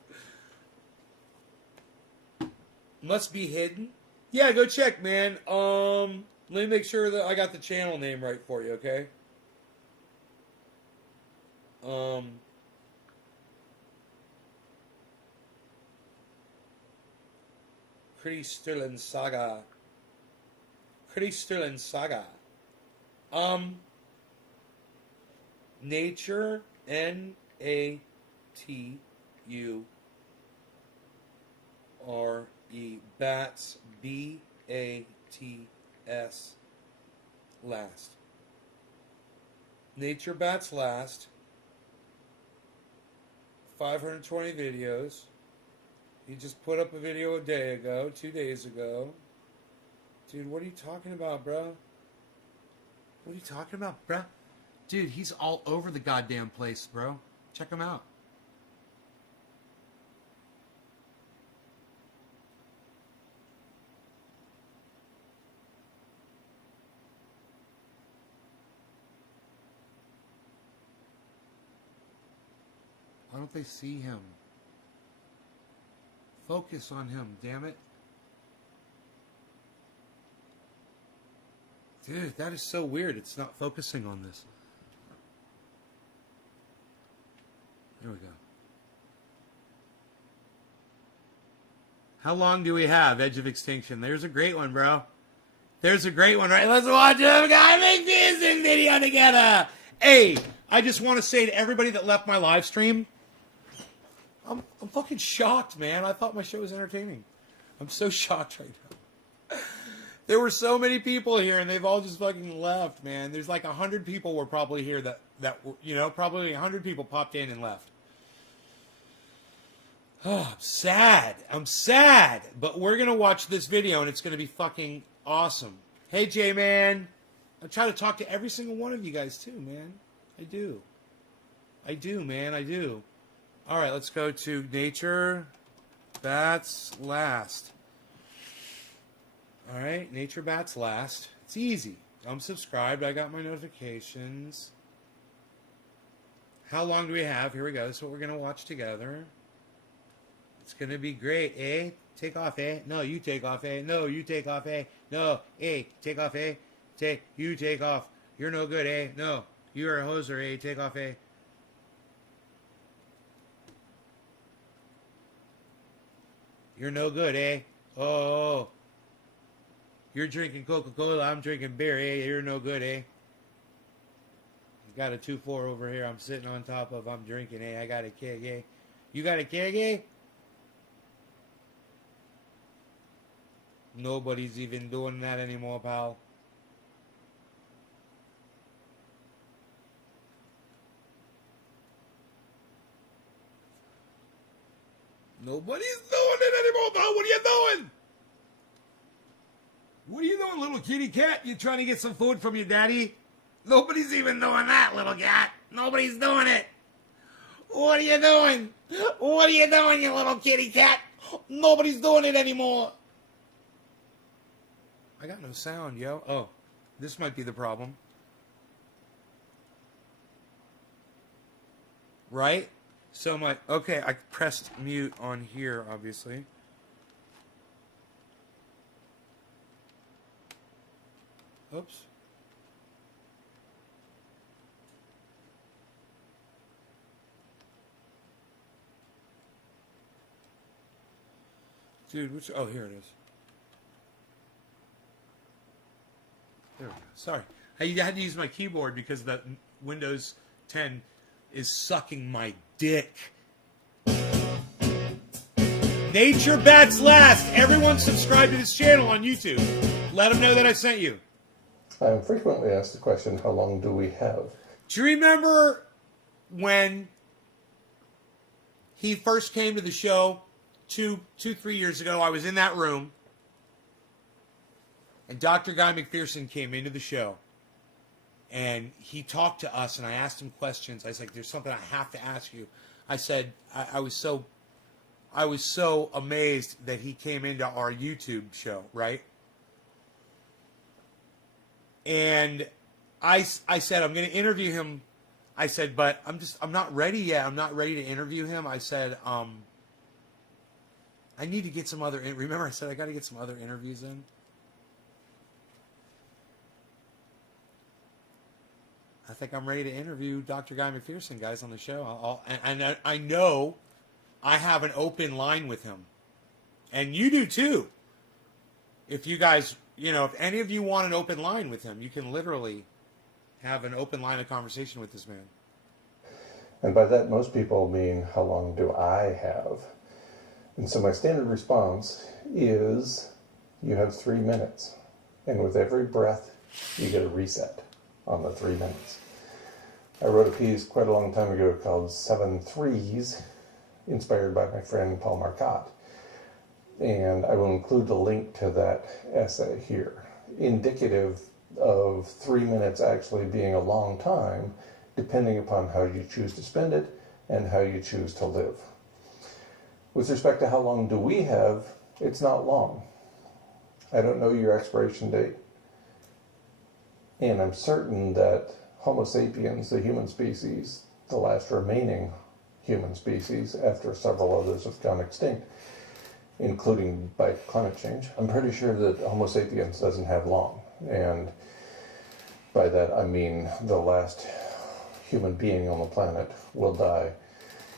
Must be hidden. Yeah, go check, man. Let me make sure that I got the channel name right for you, okay? Kristerland Saga. Nature, N-A-T-U-R-E, Bats, B-A-T-S, last. Nature Bats Last. 520 videos. He just put up a video a day ago, 2 days ago. Dude, what are you talking about, bro? What are you talking about, bro? Dude, he's all over the goddamn place, bro. Check him out. Why don't they see him? Focus on him, damn it. Dude, that is so weird. It's not focusing on this. There we go. How long do we have? Edge of Extinction. There's a great one, bro. There's a great one, right? Let's watch them. Gotta make this video together. Hey, I just want to say to everybody that left my live stream, I'm fucking shocked, man. I thought my show was entertaining. I'm so shocked right now. There were so many people here, and they've all just fucking left, man. There's like 100 people were probably here that you know, probably 100 people popped in and left. Oh, I'm sad. I'm sad. But we're going to watch this video, and it's going to be fucking awesome. Hey, J-Man. I try to talk to every single one of you guys, too, man. I do. I do, man. I do. All right, let's go to Nature Bats Last. All right, Nature Bats Last. It's easy. I'm subscribed. I got my notifications. How long do we have? Here we go. This is what we're going to watch together. It's going to be great, eh? Take off, eh? No, you take off, eh? No, you take off, eh? No, eh? Take off, eh? You take off. You're no good, eh? No, you're a hoser, eh? Take off, eh? You're no good, eh? Oh. You're drinking Coca-Cola, I'm drinking beer, eh? You're no good, eh? Got a 2-4 over here I'm sitting on top of, I'm drinking, eh? I got a keg, eh? You got a keg, eh? Nobody's even doing that anymore, pal. Nobody's doing it anymore, pal. What are you doing? What are you doing, little kitty cat? You trying to get some food from your daddy? Nobody's even doing that, little cat. Nobody's doing it. What are you doing? What are you doing, you little kitty cat? Nobody's doing it anymore. I got no sound, yo. Oh, this might be the problem. Right? So okay, I pressed mute on here, obviously. Oops. Dude, oh, here it is. There we go. Sorry. I had to use my keyboard because the Windows 10 is sucking my dick. Nature Bats Last. Everyone subscribe to this channel on YouTube. Let them know that I sent you. I am frequently asked the question, how long do we have? Do you remember when he first came to the show 3 years ago? I was in that room, and Dr. Guy McPherson came into the show, and he talked to us, and I asked him questions. I was like, there's something I have to ask you. I said, I was so amazed that he came into our YouTube show, right? And I said, I'm going to interview him. I said, but I'm not ready yet. I'm not ready to interview him. I said, I need to get some other, remember I said I got to get some other interviews in? I think I'm ready to interview Dr. Guy McPherson, guys, on the show. And I know I have an open line with him. And you do too. If you guys, if any of you want an open line with him, you can literally have an open line of conversation with this man. And by that, most people mean, how long do I have? And so my standard response is, you have 3 minutes. And with every breath, you get a reset on the 3 minutes. I wrote a piece quite a long time ago called Seven Threes, inspired by my friend Paul Marcotte. And I will include a link to that essay here, indicative of 3 minutes actually being a long time, depending upon how you choose to spend it and how you choose to live. With respect to how long do we have, it's not long. I don't know your expiration date. And I'm certain that Homo sapiens, the human species, the last remaining human species after several others have gone extinct, including by climate change, I'm pretty sure that Homo sapiens doesn't have long. And by that I mean the last human being on the planet will die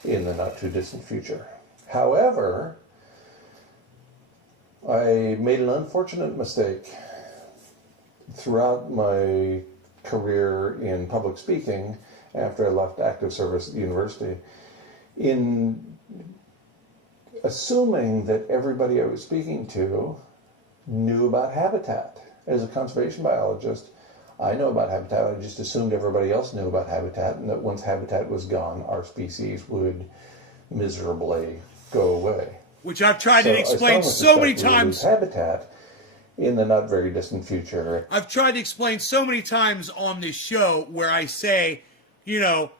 in the not too distant future. However, I made an unfortunate mistake throughout my career in public speaking after I left active service at the university in assuming that everybody I was speaking to knew about habitat. As a conservation biologist, I know about habitat. I just assumed everybody else knew about habitat, and that once habitat was gone, our species would miserably go away. Which I've tried to explain so many times. Habitat in the not very distant future. I've tried to explain so many times on this show where I say,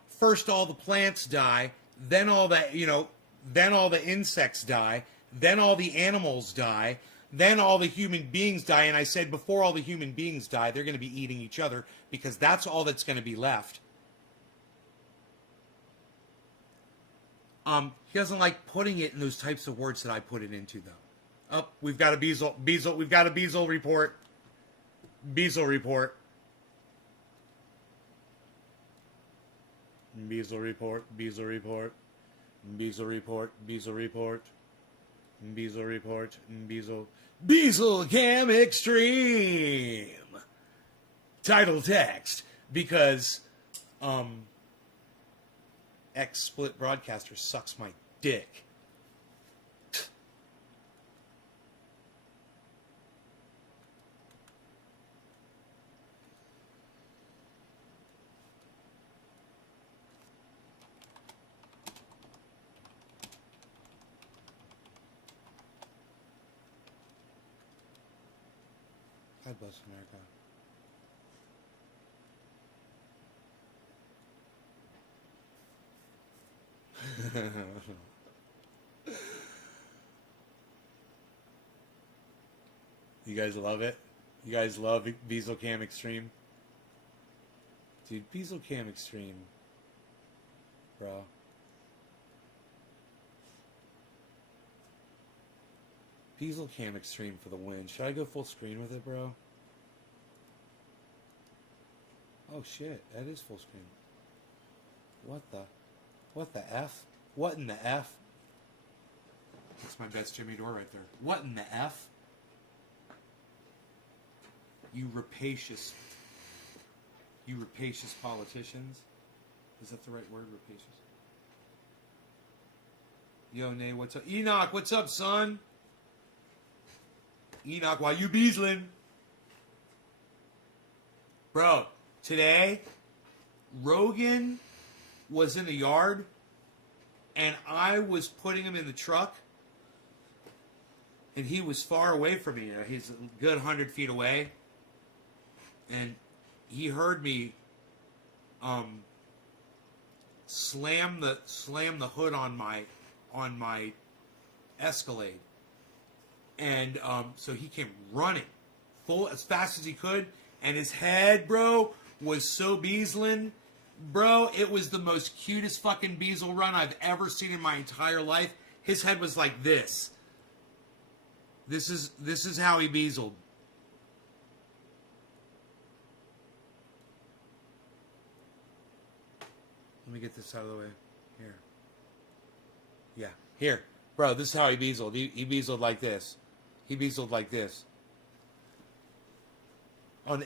first all the plants die, then all the, then all the insects die, then all the animals die, then all the human beings die. And I said before all the human beings die, they're going to be eating each other because that's all that's going to be left. He doesn't like putting it in those types of words that I put it into, though. Oh, we've got a we've got a Beazle report. Beazle report. Beazle report. Beazle report. Beazle report. Beazle report. Beazle report. Beazle. Beazle Cam Extreme. Title text. Because, X-Split Broadcaster sucks my dick. God bless America. You guys love it? You guys love Beazle Cam Extreme? Dude, Beazle Cam Extreme. Bro. Beazle Cam Extreme for the win. Should I go full screen with it, bro? Oh shit, that is full screen. What the F? What in the F? That's my best Jimmy Dore right there. What in the F? You rapacious politicians. Is that the right word, rapacious? Yo, Nay, what's up? Enoch, what's up, son? Enoch, why you beazling? Bro, today, Rogan was in the yard, and I was putting him in the truck, and he was far away from me. He's a good 100 feet away, and he heard me slam the hood on my Escalade. And so he came running full as fast as he could, and his head, bro, was so beazling. Bro, it was the most cutest fucking Beazle run I've ever seen in my entire life. His head was like this. This is how he beazled. Let me get this out of the way. Here. Yeah, here. Bro, this is how he beazled. He beazled like this. He beazled like this. On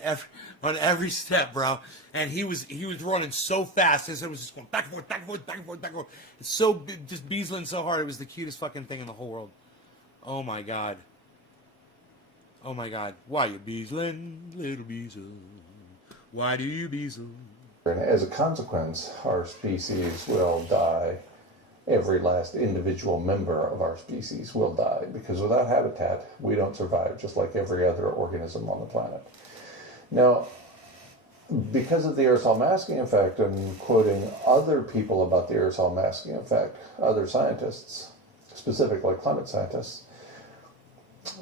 every step, bro. And he was running so fast. His head was just going back and forth, back and forth, back and forth, back and forth. It's so, just beazling so hard. It was the cutest fucking thing in the whole world. Oh my God. Oh my God. Why you beazling, little Beazle? Why do you beazle? And as a consequence, our species will die. Every last individual member of our species will die, because without habitat, we don't survive, just like every other organism on the planet. Now, because of the aerosol masking effect, I'm quoting other people about the aerosol masking effect, other scientists, specifically climate scientists.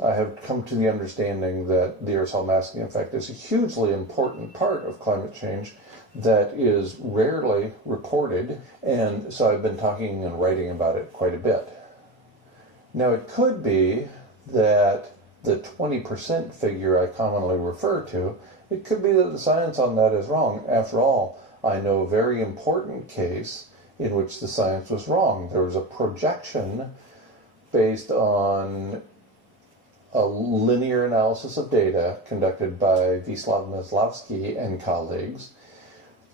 I have come to the understanding that the aerosol masking effect is a hugely important part of climate change that is rarely reported, and so I've been talking and writing about it quite a bit. Now, it could be that the 20% figure I commonly refer to, it could be that the science on that is wrong. After all, I know a very important case in which the science was wrong. There was a projection based on a linear analysis of data conducted by Wisław Mysłowski and colleagues,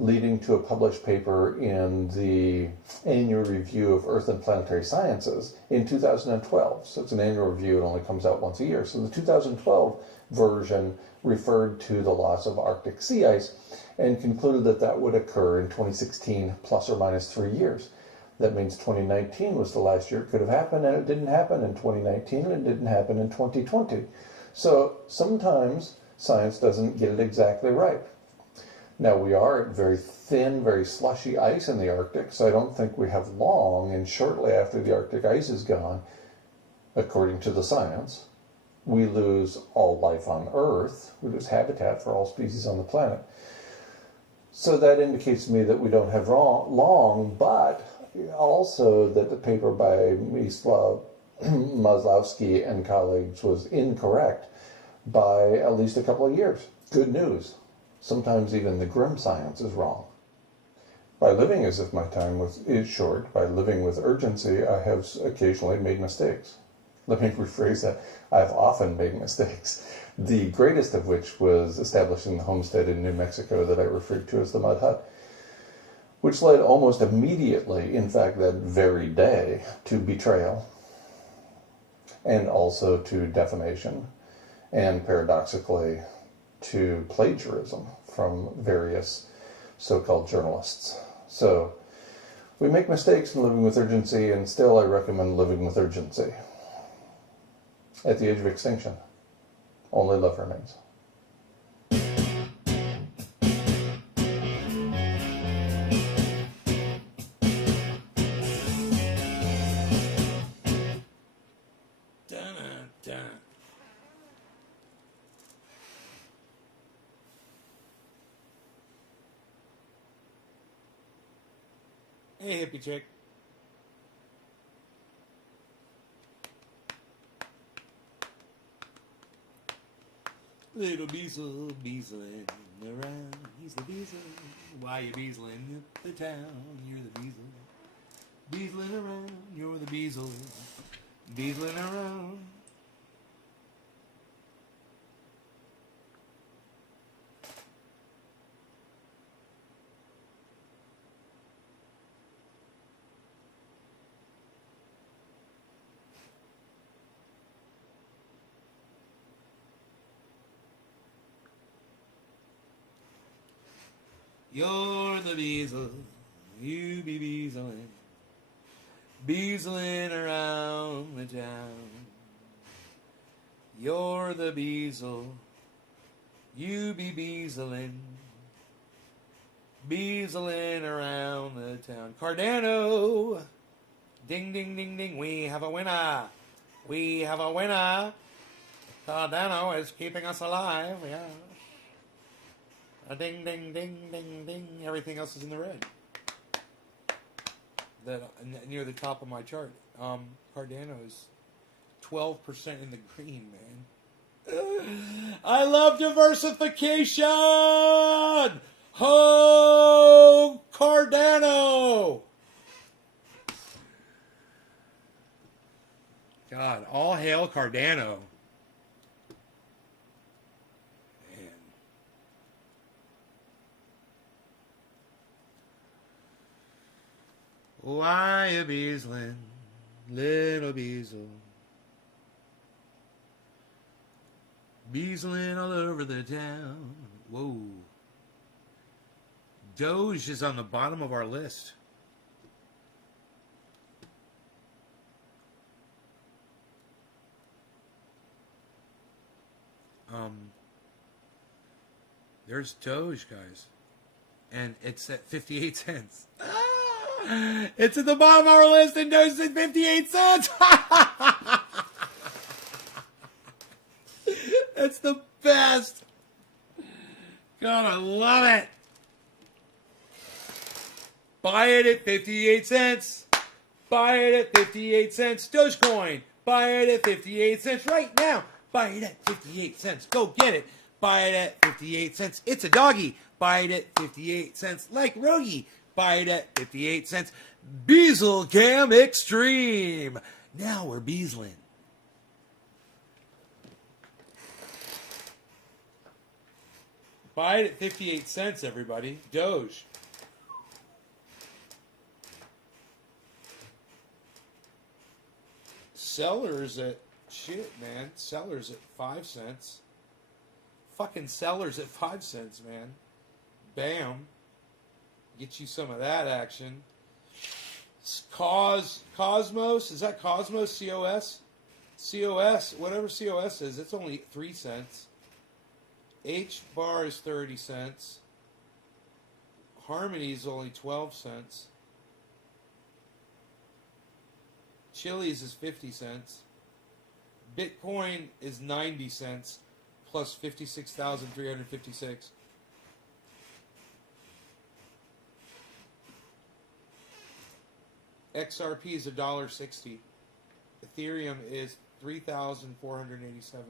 leading to a published paper in the Annual Review of Earth and Planetary Sciences in 2012. So it's an annual review, it only comes out once a year. So the 2012 version referred to the loss of Arctic sea ice and concluded that that would occur in 2016 plus or minus 3 years. That means 2019 was the last year it could have happened, and it didn't happen in 2019, and it didn't happen in 2020. So sometimes science doesn't get it exactly right. Now, we are at very thin, very slushy ice in the Arctic, so I don't think we have long, and shortly after the Arctic ice is gone, according to the science, we lose all life on Earth, we lose habitat for all species on the planet. So that indicates to me that we don't have long, but also that the paper by Wisław Mysłowski and colleagues was incorrect by at least a couple of years. Good news. Sometimes even the grim science is wrong. By living as if my time is short, by living with urgency, I have occasionally made mistakes. Let me rephrase that. I've often made mistakes. The greatest of which was establishing the homestead in New Mexico that I referred to as the Mud Hut, which led almost immediately, in fact that very day, to betrayal and also to defamation and paradoxically to plagiarism from various so-called journalists. So we make mistakes in living with urgency, and still I recommend living with urgency. At the age of extinction, only love remains. Hey, hippie chick. Little Beazle, beazling around. He's the Beazle. Why you beazling up the town? You're the Beazle. Beazling around. You're the Beazle. Beazling around. You're the Beazle, you be beazling, beazling around the town. You're the Beazle, you be beazling, beazling around the town. Cardano, ding, ding, ding, ding, we have a winner, we have a winner. Cardano is keeping us alive, yeah. A ding, ding, ding, ding, ding. Everything else is in the red. That near the top of my chart. Cardano is 12% in the green, man. I love diversification. Ho, Cardano. God, all hail Cardano. Why a beazling, little Beazle, beazling all over the town. Whoa. Doge is on the bottom of our list. There's Doge, guys. And it's at 58 cents. It's at the bottom of our list and Doge is at 58 cents. That's the best. God, I love it. Buy it at 58 cents. Buy it at 58 cents. Dogecoin. Buy it at 58 cents right now. Buy it at 58 cents. Go get it. Buy it at 58 cents. It's a doggy. Buy it at 58 cents. Like Rogie. Buy it at 58 cents. Beazle Cam Extreme. Now we're beazling. Buy it at 58 cents, everybody. Doge. Sellers at, shit, man. Sellers at 5 cents. Fucking sellers at 5 cents, man. Bam. Get you some of that action. Cosmos. Is that Cosmos? COS? COS. Whatever COS is. It's only 3 cents. H bar is 30 cents. Harmony is only 12 cents. Chili's is 50 cents. Bitcoin is 90 cents plus 56,356. XRP is $1.60. Ethereum is 3,487.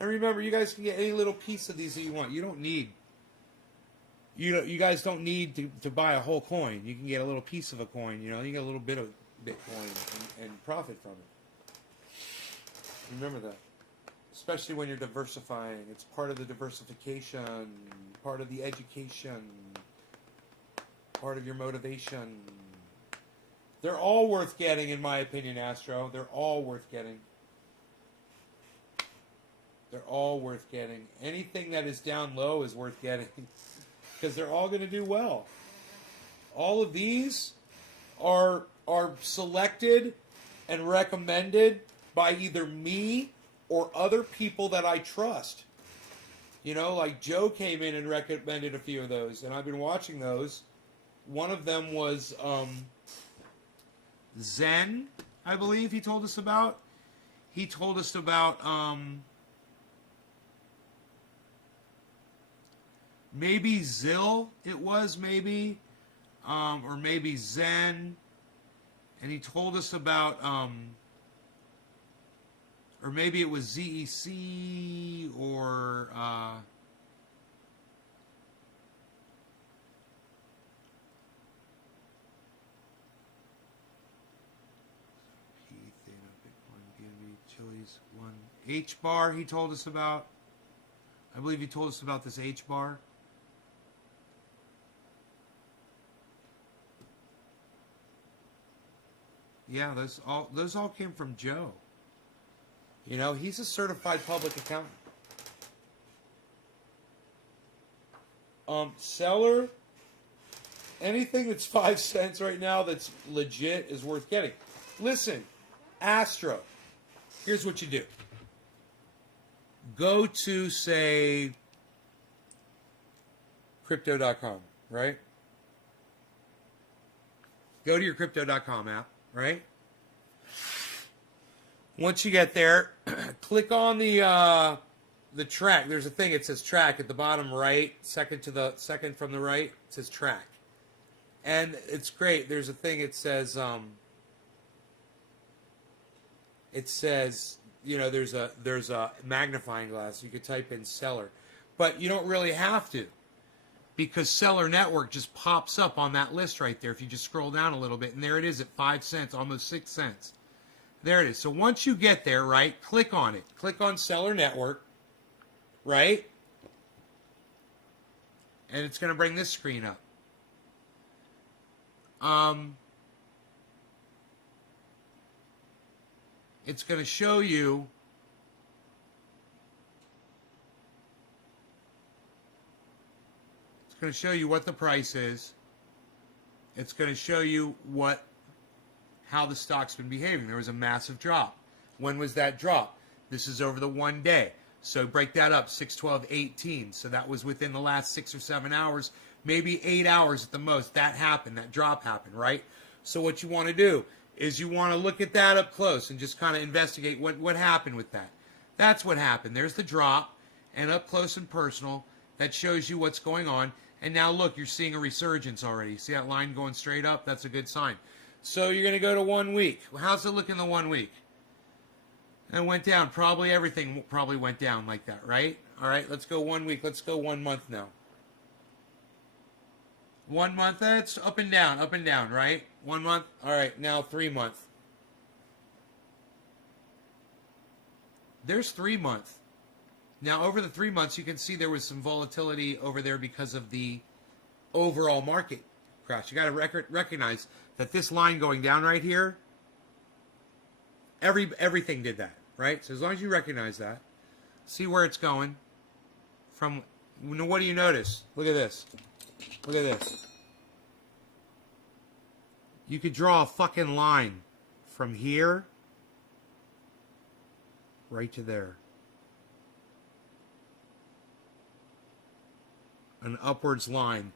And remember, you guys can get any little piece of these that you want. You don't need. You guys don't need to buy a whole coin. You can get a little piece of a coin. You know, you get a little bit of Bitcoin and profit from it. Remember that. Especially when you're diversifying. It's part of the diversification, part of the education, part of your motivation. They're all worth getting, in my opinion, Astro. They're all worth getting. They're all worth getting. Anything that is down low is worth getting. Because they're all going to do well. All of these are selected and recommended by either me or other people that I trust. You know, like Joe came in and recommended a few of those, and I've been watching those. One of them was Zen, I believe he told us about. He told us about maybe Zill, it was maybe, or maybe Zen. And he told us about, or maybe it was ZEC, or, P, Theta, Bitcoin, BNB, Chili's, 1, H-bar he told us about. I believe he told us about this H-bar. Yeah, those all came from Joe. You know, he's a certified public accountant. Seller, anything that's 5 cents right now that's legit is worth getting. Listen, Astro, here's what you do. Go to, say, crypto.com, right? Go to your crypto.com app. Right? Once you get there, click on the track. There's a thing. It says track at the bottom right, second from the right. It says track, and it's great. There's a thing. It says you know there's a magnifying glass. You could type in seller, but you don't really have to. Because Seller Network just pops up on that list right there if you just scroll down a little bit. And there it is at 5 cents, almost 6 cents. There it is. So once you get there, right, click on it. Click on Seller Network, right? And it's going to bring this screen up. It's going to show you going to show you what the price is. It's going to show you how the stock's been behaving. There was a massive drop. When was that drop? This is over the 1 day. So break that up, 6/12/18. So that was within the last 6 or 7 hours, maybe 8 hours at the most. That happened. That drop happened, right? So what you want to do is you want to look at that up close and just kind of investigate what happened with that. That's what happened. There's the drop, and up close and personal, that shows you what's going on. And now look, you're seeing a resurgence already. See that line going straight up? That's a good sign. So you're going to go to 1 week. Well, how's it look in the 1 week? And it went down. Probably everything probably went down like that, right? All right, let's go 1 week. Let's go 1 month now. 1 month, that's up and down, right? 1 month. All right, now 3 month. There's 3 month. Now, over the 3 months, you can see there was some volatility over there because of the overall market crash. You got to recognize that this line going down right here, everything did that, right? So as long as you recognize that, see where it's going. From what do you notice? Look at this. Look at this. You could draw a fucking line from here right to there. An upwards line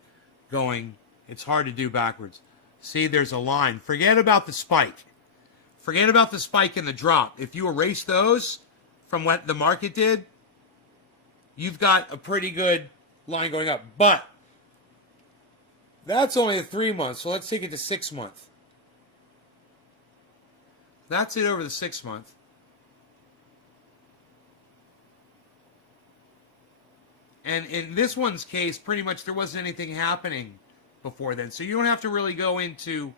going. It's hard to do backwards. See, there's a line. Forget about the spike. Forget about the spike and the drop. If you erase those from what the market did, you've got a pretty good line going up. But that's only a 3 month, so let's take it to 6 month. That's it over the 6 month. And in this one's case, pretty much there wasn't anything happening before then. So you don't have to really go into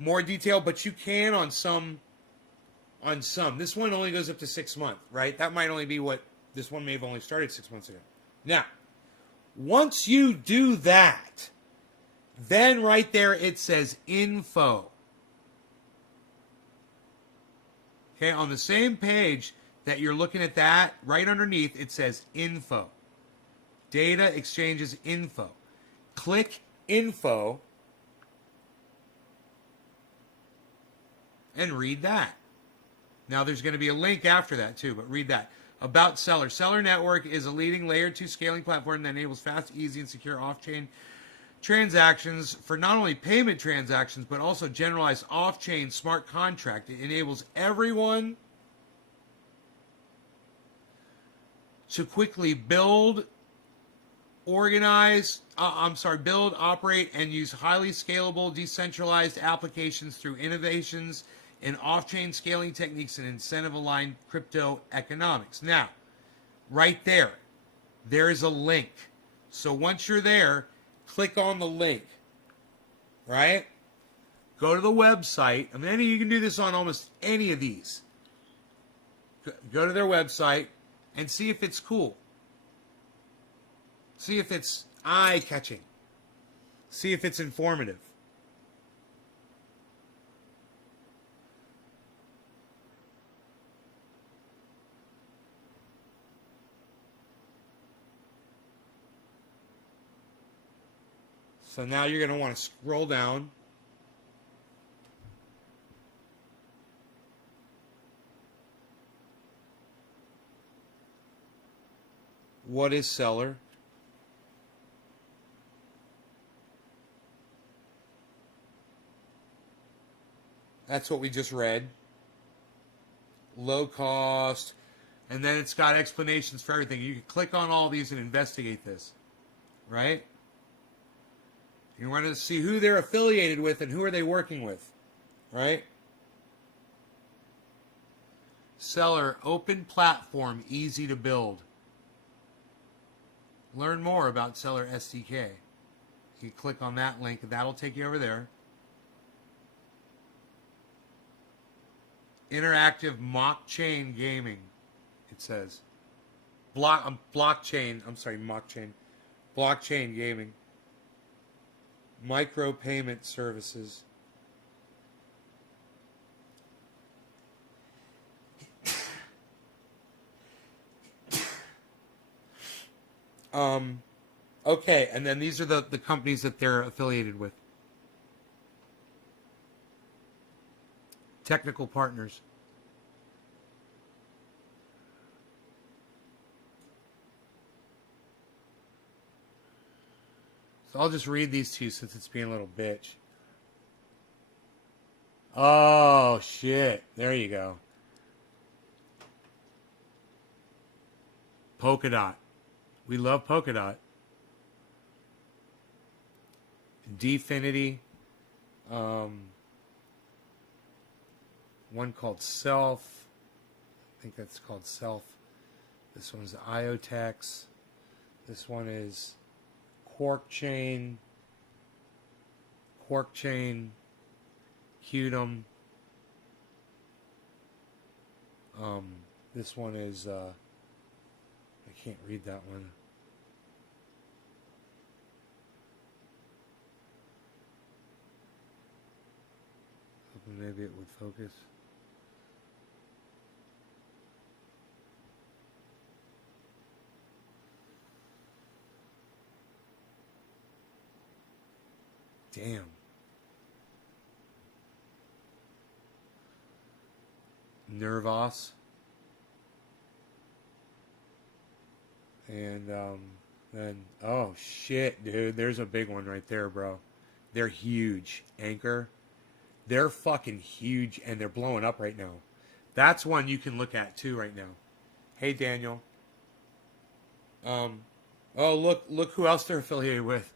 more detail, but you can on some. This one only goes up to 6 months, right? That might only be what this one may have only started 6 months ago. Now, once you do that, then right there it says info. Okay, on the same page that you're looking at that, right underneath it says info. Data exchanges info. Click info and read that. Now there's going to be a link after that too, but read that. About Seller. Seller Network is a leading layer 2 scaling platform that enables fast, easy, and secure off-chain transactions for not only payment transactions, but also generalized off-chain smart contract. It enables everyone to quickly build, operate, and use highly scalable, decentralized applications through innovations in off-chain scaling techniques and incentive-aligned crypto economics. Now, right there is a link. So once you're there, click on the link, right? Go to the website. I mean, you can do this on almost any of these. Go to their website and see if it's cool. See if it's eye-catching. See if it's informative. So now you're going to want to scroll down. What is Seller? That's what we just read. Low cost. And then it's got explanations for everything. You can click on all these and investigate this. Right? You want to see who they're affiliated with and who are they working with. Right? Seller, open platform, easy to build. Learn more about Seller SDK. You click on that link, and that'll take you over there. Interactive mock-chain gaming, it says. Blockchain gaming. Micropayment services. Okay, and then these are the companies that they're affiliated with. Technical partners. So I'll just read these to you since it's being a little bitch. Oh, shit. There you go. Polkadot. We love Polkadot. Dfinity. One called Self. I think that's called Self. This one's IoTex. This one is Quark Chain. Qtum. This one is I can't read that one. Hoping maybe it would focus. Damn. Nervos. And then, oh shit, dude, there's a big one right there, bro. They're huge. Anchor. They're fucking huge and they're blowing up right now. That's one you can look at too right now. Hey, Daniel. Oh, look who else they're affiliated with.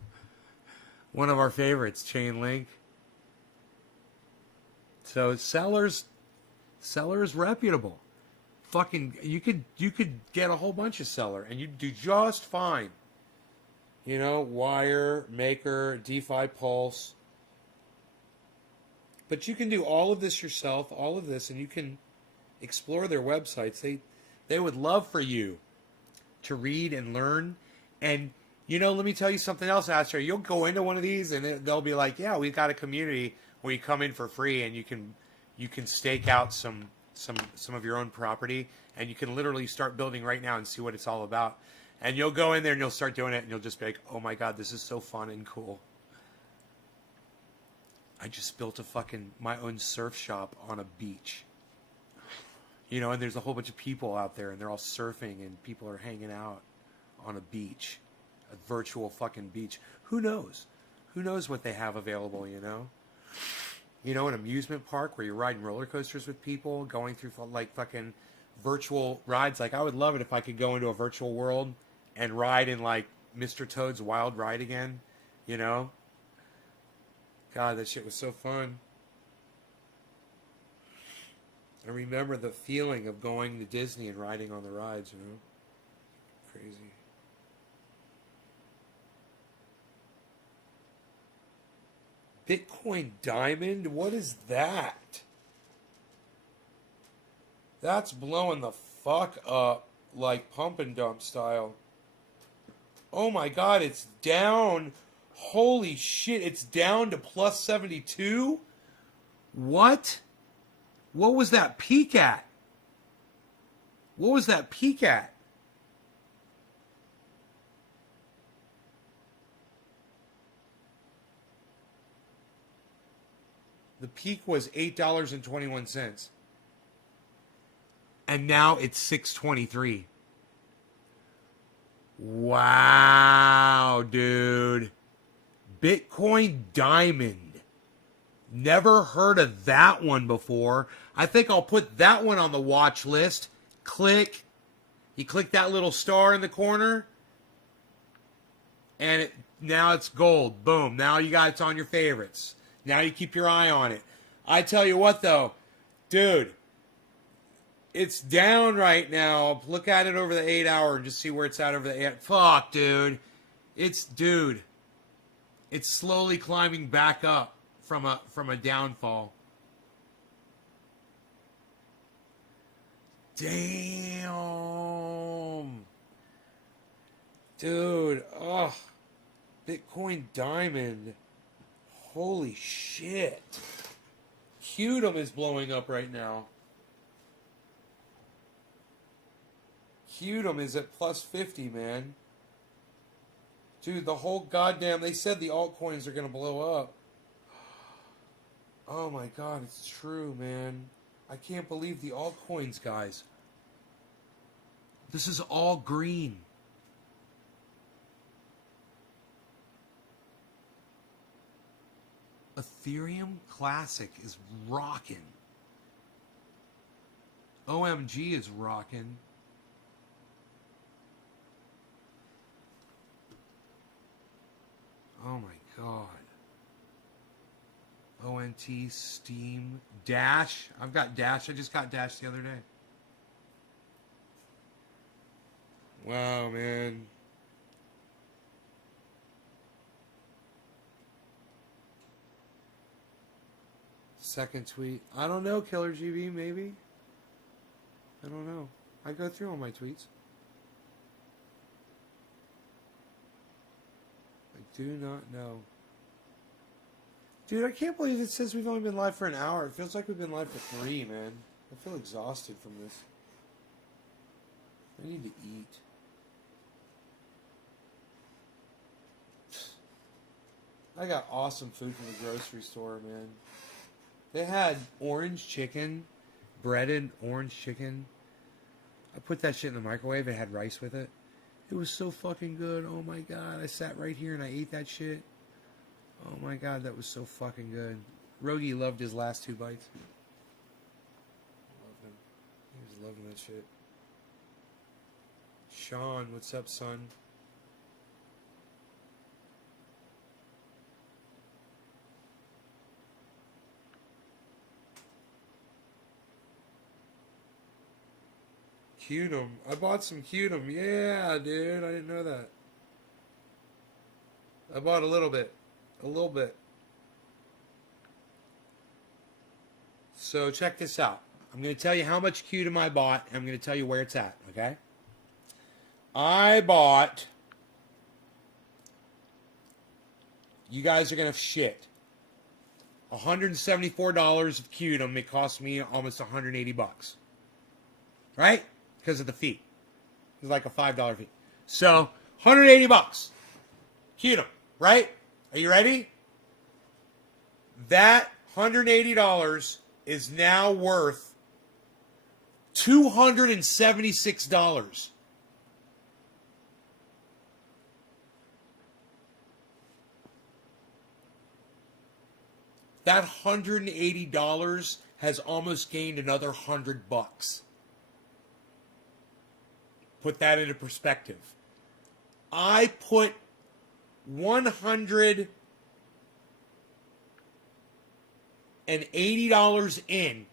One of our favorites, Chainlink. So sellers reputable. Fucking you could get a whole bunch of seller and you'd do just fine. You know, Wire, Maker, DeFi Pulse. But you can do all of this yourself, all of this, and you can explore their websites. They would love for you to read and learn. And, you know, let me tell you something else, Astro. You'll go into one of these and they'll be like, yeah, we've got a community where you come in for free and you can stake out some of your own property and you can literally start building right now and see what it's all about. And you'll go in there and you'll start doing it and you'll just be like, oh my God, this is so fun and cool. I just built my own surf shop on a beach. You know, and there's a whole bunch of people out there and they're all surfing and people are hanging out on a beach, a virtual fucking beach. Who knows? Who knows what they have available, you know? You know, an amusement park where you're riding roller coasters with people, going through like fucking virtual rides. Like I would love it if I could go into a virtual world and ride in like Mr. Toad's Wild Ride again, you know? God, that shit was so fun. I remember the feeling of going to Disney and riding on the rides, you know? Crazy. Bitcoin Diamond? What is that? That's blowing the fuck up like pump and dump style. Oh my God, it's down. Holy shit, it's down to plus 72? What? What was that peak at? What was that peak at? The peak was $8.21. And now it's $6.23. Wow, dude. Bitcoin Diamond. Never heard of that one before. I think I'll put that one on the watch list. Click. You click that little star in the corner. And now it's gold. Boom. Now it's on your favorites. Now you keep your eye on it. I tell you what, though. Dude. It's down right now. Look at it over the 8 hour and just see where it's at over the 8. Fuck, dude. It's slowly climbing back up from a downfall. Damn. Dude, Bitcoin Diamond. Holy shit. Qtum is blowing up right now. Qtum is at plus 50, man. Dude, the whole goddamn... They said the altcoins are going to blow up. Oh my god, it's true, man. I can't believe the altcoins, guys. This is all green. Ethereum Classic is rocking. OMG is rocking. Oh my god. ONT, Steam, Dash. I've got Dash. I just got Dash the other day. Wow, man. Second tweet. I don't know, Killer GB, maybe? I don't know. I go through all my tweets. I do not know. Dude, I can't believe it says we've only been live for an hour. It feels like we've been live for 3, man. I feel exhausted from this. I need to eat. I got awesome food from the grocery store, man. They had orange chicken, breaded orange chicken. I put that shit in the microwave. It had rice with it. It was so fucking good. Oh my god. I sat right here and I ate that shit. Oh my god, that was so fucking good. Rogie loved his last 2 bites. Loved him. He was loving that shit. Sean, what's up, son? Cutum. I bought some Cutum. Yeah, dude. I didn't know that. I bought a little bit. A little bit. So check this out. I'm going to tell you how much Cutum I bought, and I'm going to tell you where it's at, okay? I bought... You guys are going to shit. $174 of Cutum. It cost me almost 180 bucks. Right? Because of the fee. It's like a $5 fee. So, 180 bucks. Cutum, right? Are you ready? That $180 is now worth $276. That $180 has almost gained another $100. Put that into perspective. I put $180 in,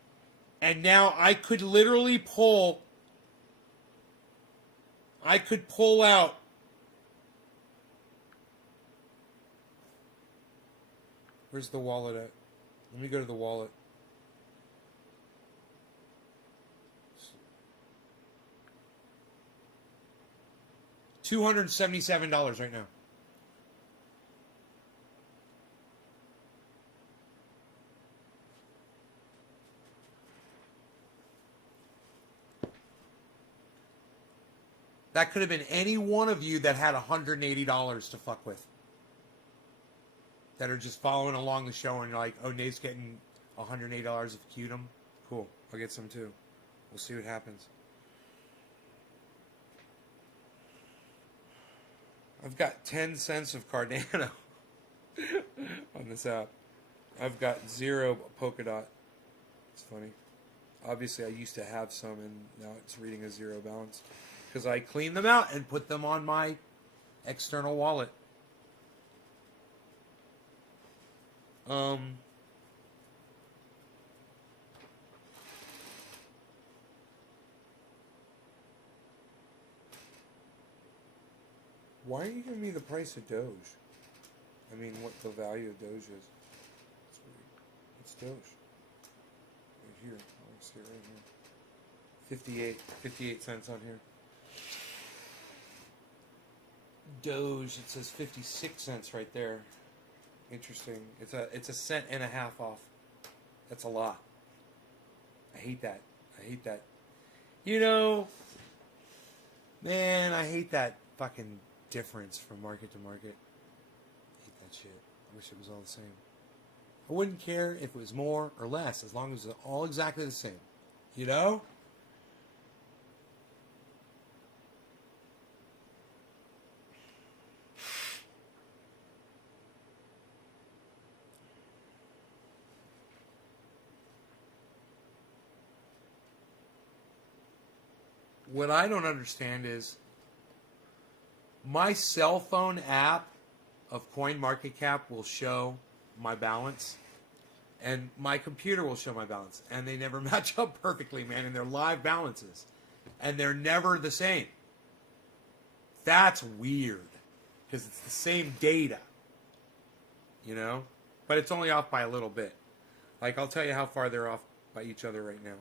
and now I could literally pull out where's the wallet at? Let me go to the wallet. $277 right now. That could have been any one of you that had $180 to fuck with. That are just following along the show and you're like, oh, Nate's getting $180 of Cutum. Cool. I'll get some too. We'll see what happens. I've got 10 cents of Cardano on this app. I've got 0 Polkadot. It's funny. Obviously, I used to have some, and now it's reading a 0 balance. Because I cleaned them out and put them on my external wallet. Why are you giving me the price of Doge? I mean, what the value of Doge is. It's weird. It's Doge. Right here. I'll see it right here. 58 cents on here. Doge, it says 56 cents right there. Interesting. It's a cent and a half off. That's a lot. I hate that. I hate that. You know, man, I hate that fucking difference from market to market. I hate that shit. I wish it was all the same. I wouldn't care if it was more or less, as long as it's all exactly the same. You know? What I don't understand is my cell phone app of CoinMarketCap will show my balance, and my computer will show my balance, and they never match up perfectly, man, and they're live balances, and they're never the same. That's weird, because it's the same data, you know? But it's only off by a little bit. Like, I'll tell you how far they're off by each other right now.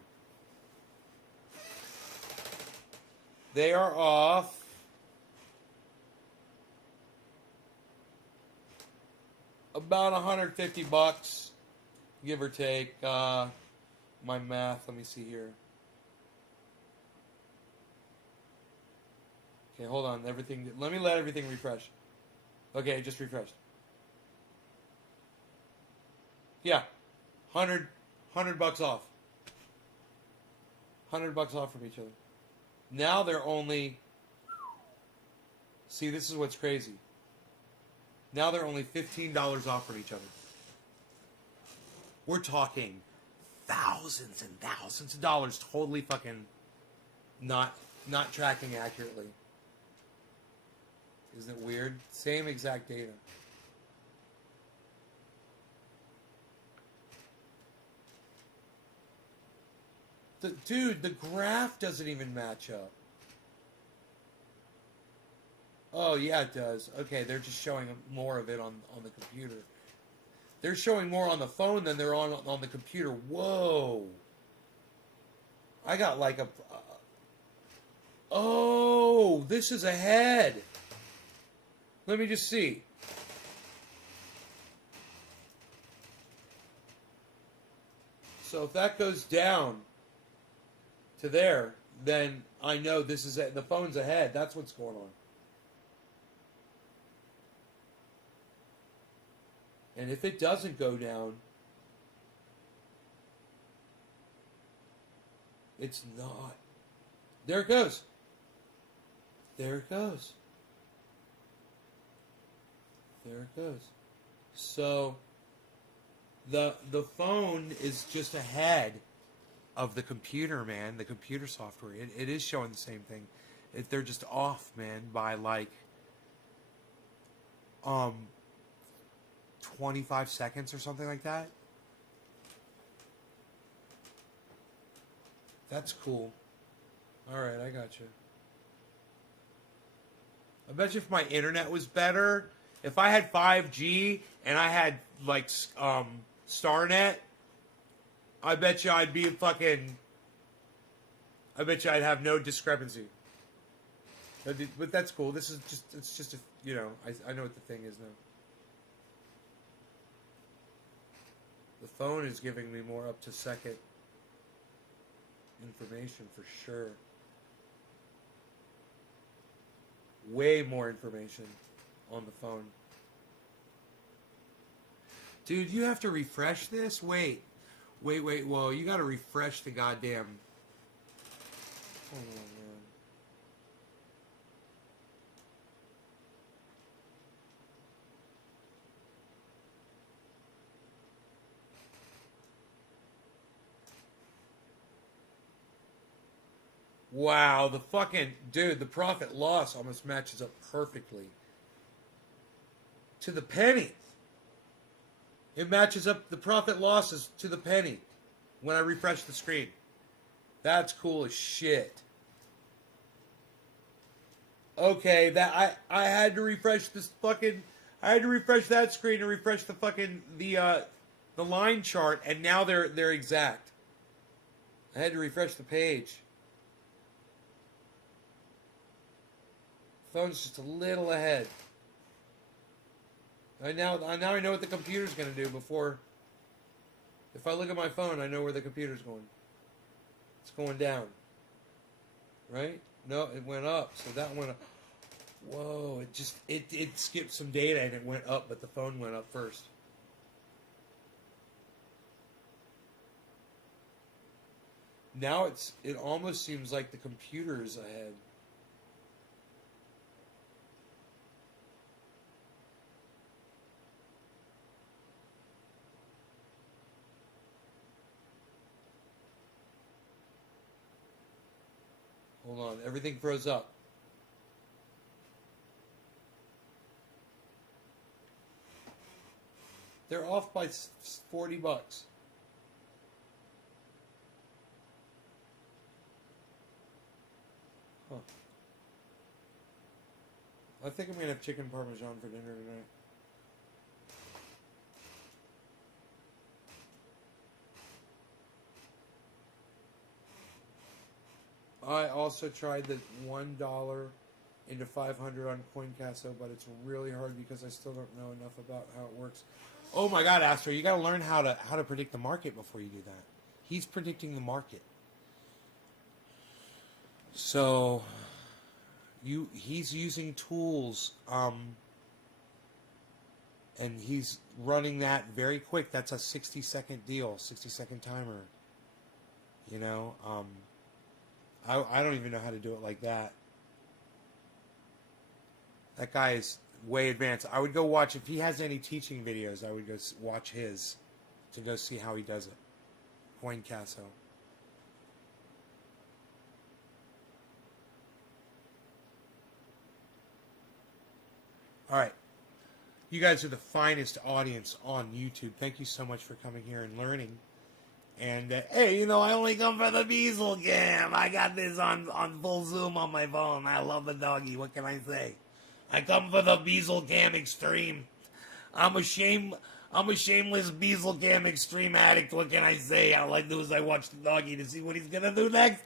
They are off about $150, give or take. My math, let me see here. Okay, hold on. Let me let everything refresh. Okay, it just refreshed. Yeah, $100 off. $100 off from each other. Now they're only... See, this is what's crazy. Now they're only $15 off from each other. We're talking thousands and thousands of dollars totally fucking not tracking accurately. Isn't it weird? Same exact data. Dude, the graph doesn't even match up. Oh, yeah, it does. Okay, they're just showing more of it on the computer. They're showing more on the phone than they're on the computer. Whoa. I got like a... oh, this is ahead. Let me just see. So if that goes down to there, then I know this is the phone's ahead. That's what's going on. And if it doesn't go down, it's not. There it goes. There it goes. There it goes. So the phone is just ahead of the computer, man. The computer software. It is showing the same thing. They're just off, man, by like 25 seconds or something like that. That's cool. Alright, I got you. I bet you if my internet was better, if I had 5G and I had like StarNet, I bet you I'd be fucking... I bet you I'd have no discrepancy. But that's cool. This is just... It's just a... You know, I know what the thing is now. The phone is giving me more up-to-second information for sure. Way more information on the phone. Dude, you have to refresh this? Wait. Whoa, you gotta refresh the goddamn... Hold on, man. Wow, the fucking... Dude, the profit loss almost matches up perfectly. To the penny. It matches up the profit losses to the penny when I refresh the screen. That's cool as shit. Okay, that I had to refresh this fucking... I had to refresh that screen and refresh the fucking... the line chart, and now they're exact. I had to refresh the page. Phone's just a little ahead. Now I know what the computer's going to do before... If I look at my phone, I know where the computer's going. It's going down. Right? No, it went up, so that went up. Whoa, it skipped some data and it went up, but the phone went up first. Now it almost seems like the computer is ahead. Hold on, everything froze up. They're off by $40. Huh. I think I'm gonna have chicken parmesan for dinner tonight. I also tried the $1 into 500 on CoinCasso, but it's really hard because I still don't know enough about how it works. Oh my God, Astro, you got to learn how to predict the market before you do that. He's predicting the market. So he's using tools, and he's running that very quick. That's a 60-second deal, 60-second timer. You know, I don't even know how to do it like that. That guy is way advanced. I would go watch, if he has any teaching videos, I would go watch his to go see how he does it. CoinCasso. All right. You guys are the finest audience on YouTube. Thank you so much for coming here and learning. And, hey, you know, I only come for the Beazle Cam. I got this on full zoom on my phone. I love the doggy. What can I say? I come for the Beazle Cam Extreme. I'm a shameless Beazle Cam Extreme addict. What can I say? All I do is I watch the doggy to see what he's going to do next.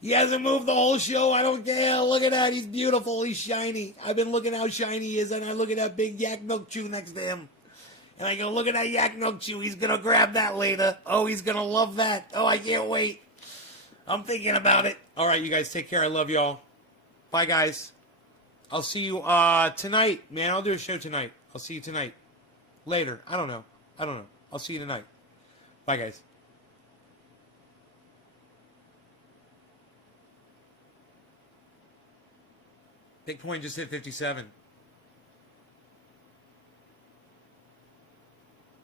He hasn't moved the whole show. I don't care. Look at that. He's beautiful. He's shiny. I've been looking how shiny he is, and I look at that big yak milk chew next to him. And I go, look at that yak milk chew. He's going to grab that later. Oh, he's going to love that. Oh, I can't wait. I'm thinking about it. All right, you guys take care. I love y'all. Bye, guys. I'll see you tonight. Man, I'll do a show tonight. I'll see you tonight. Later. I don't know. I'll see you tonight. Bye, guys. Bitcoin just hit 57.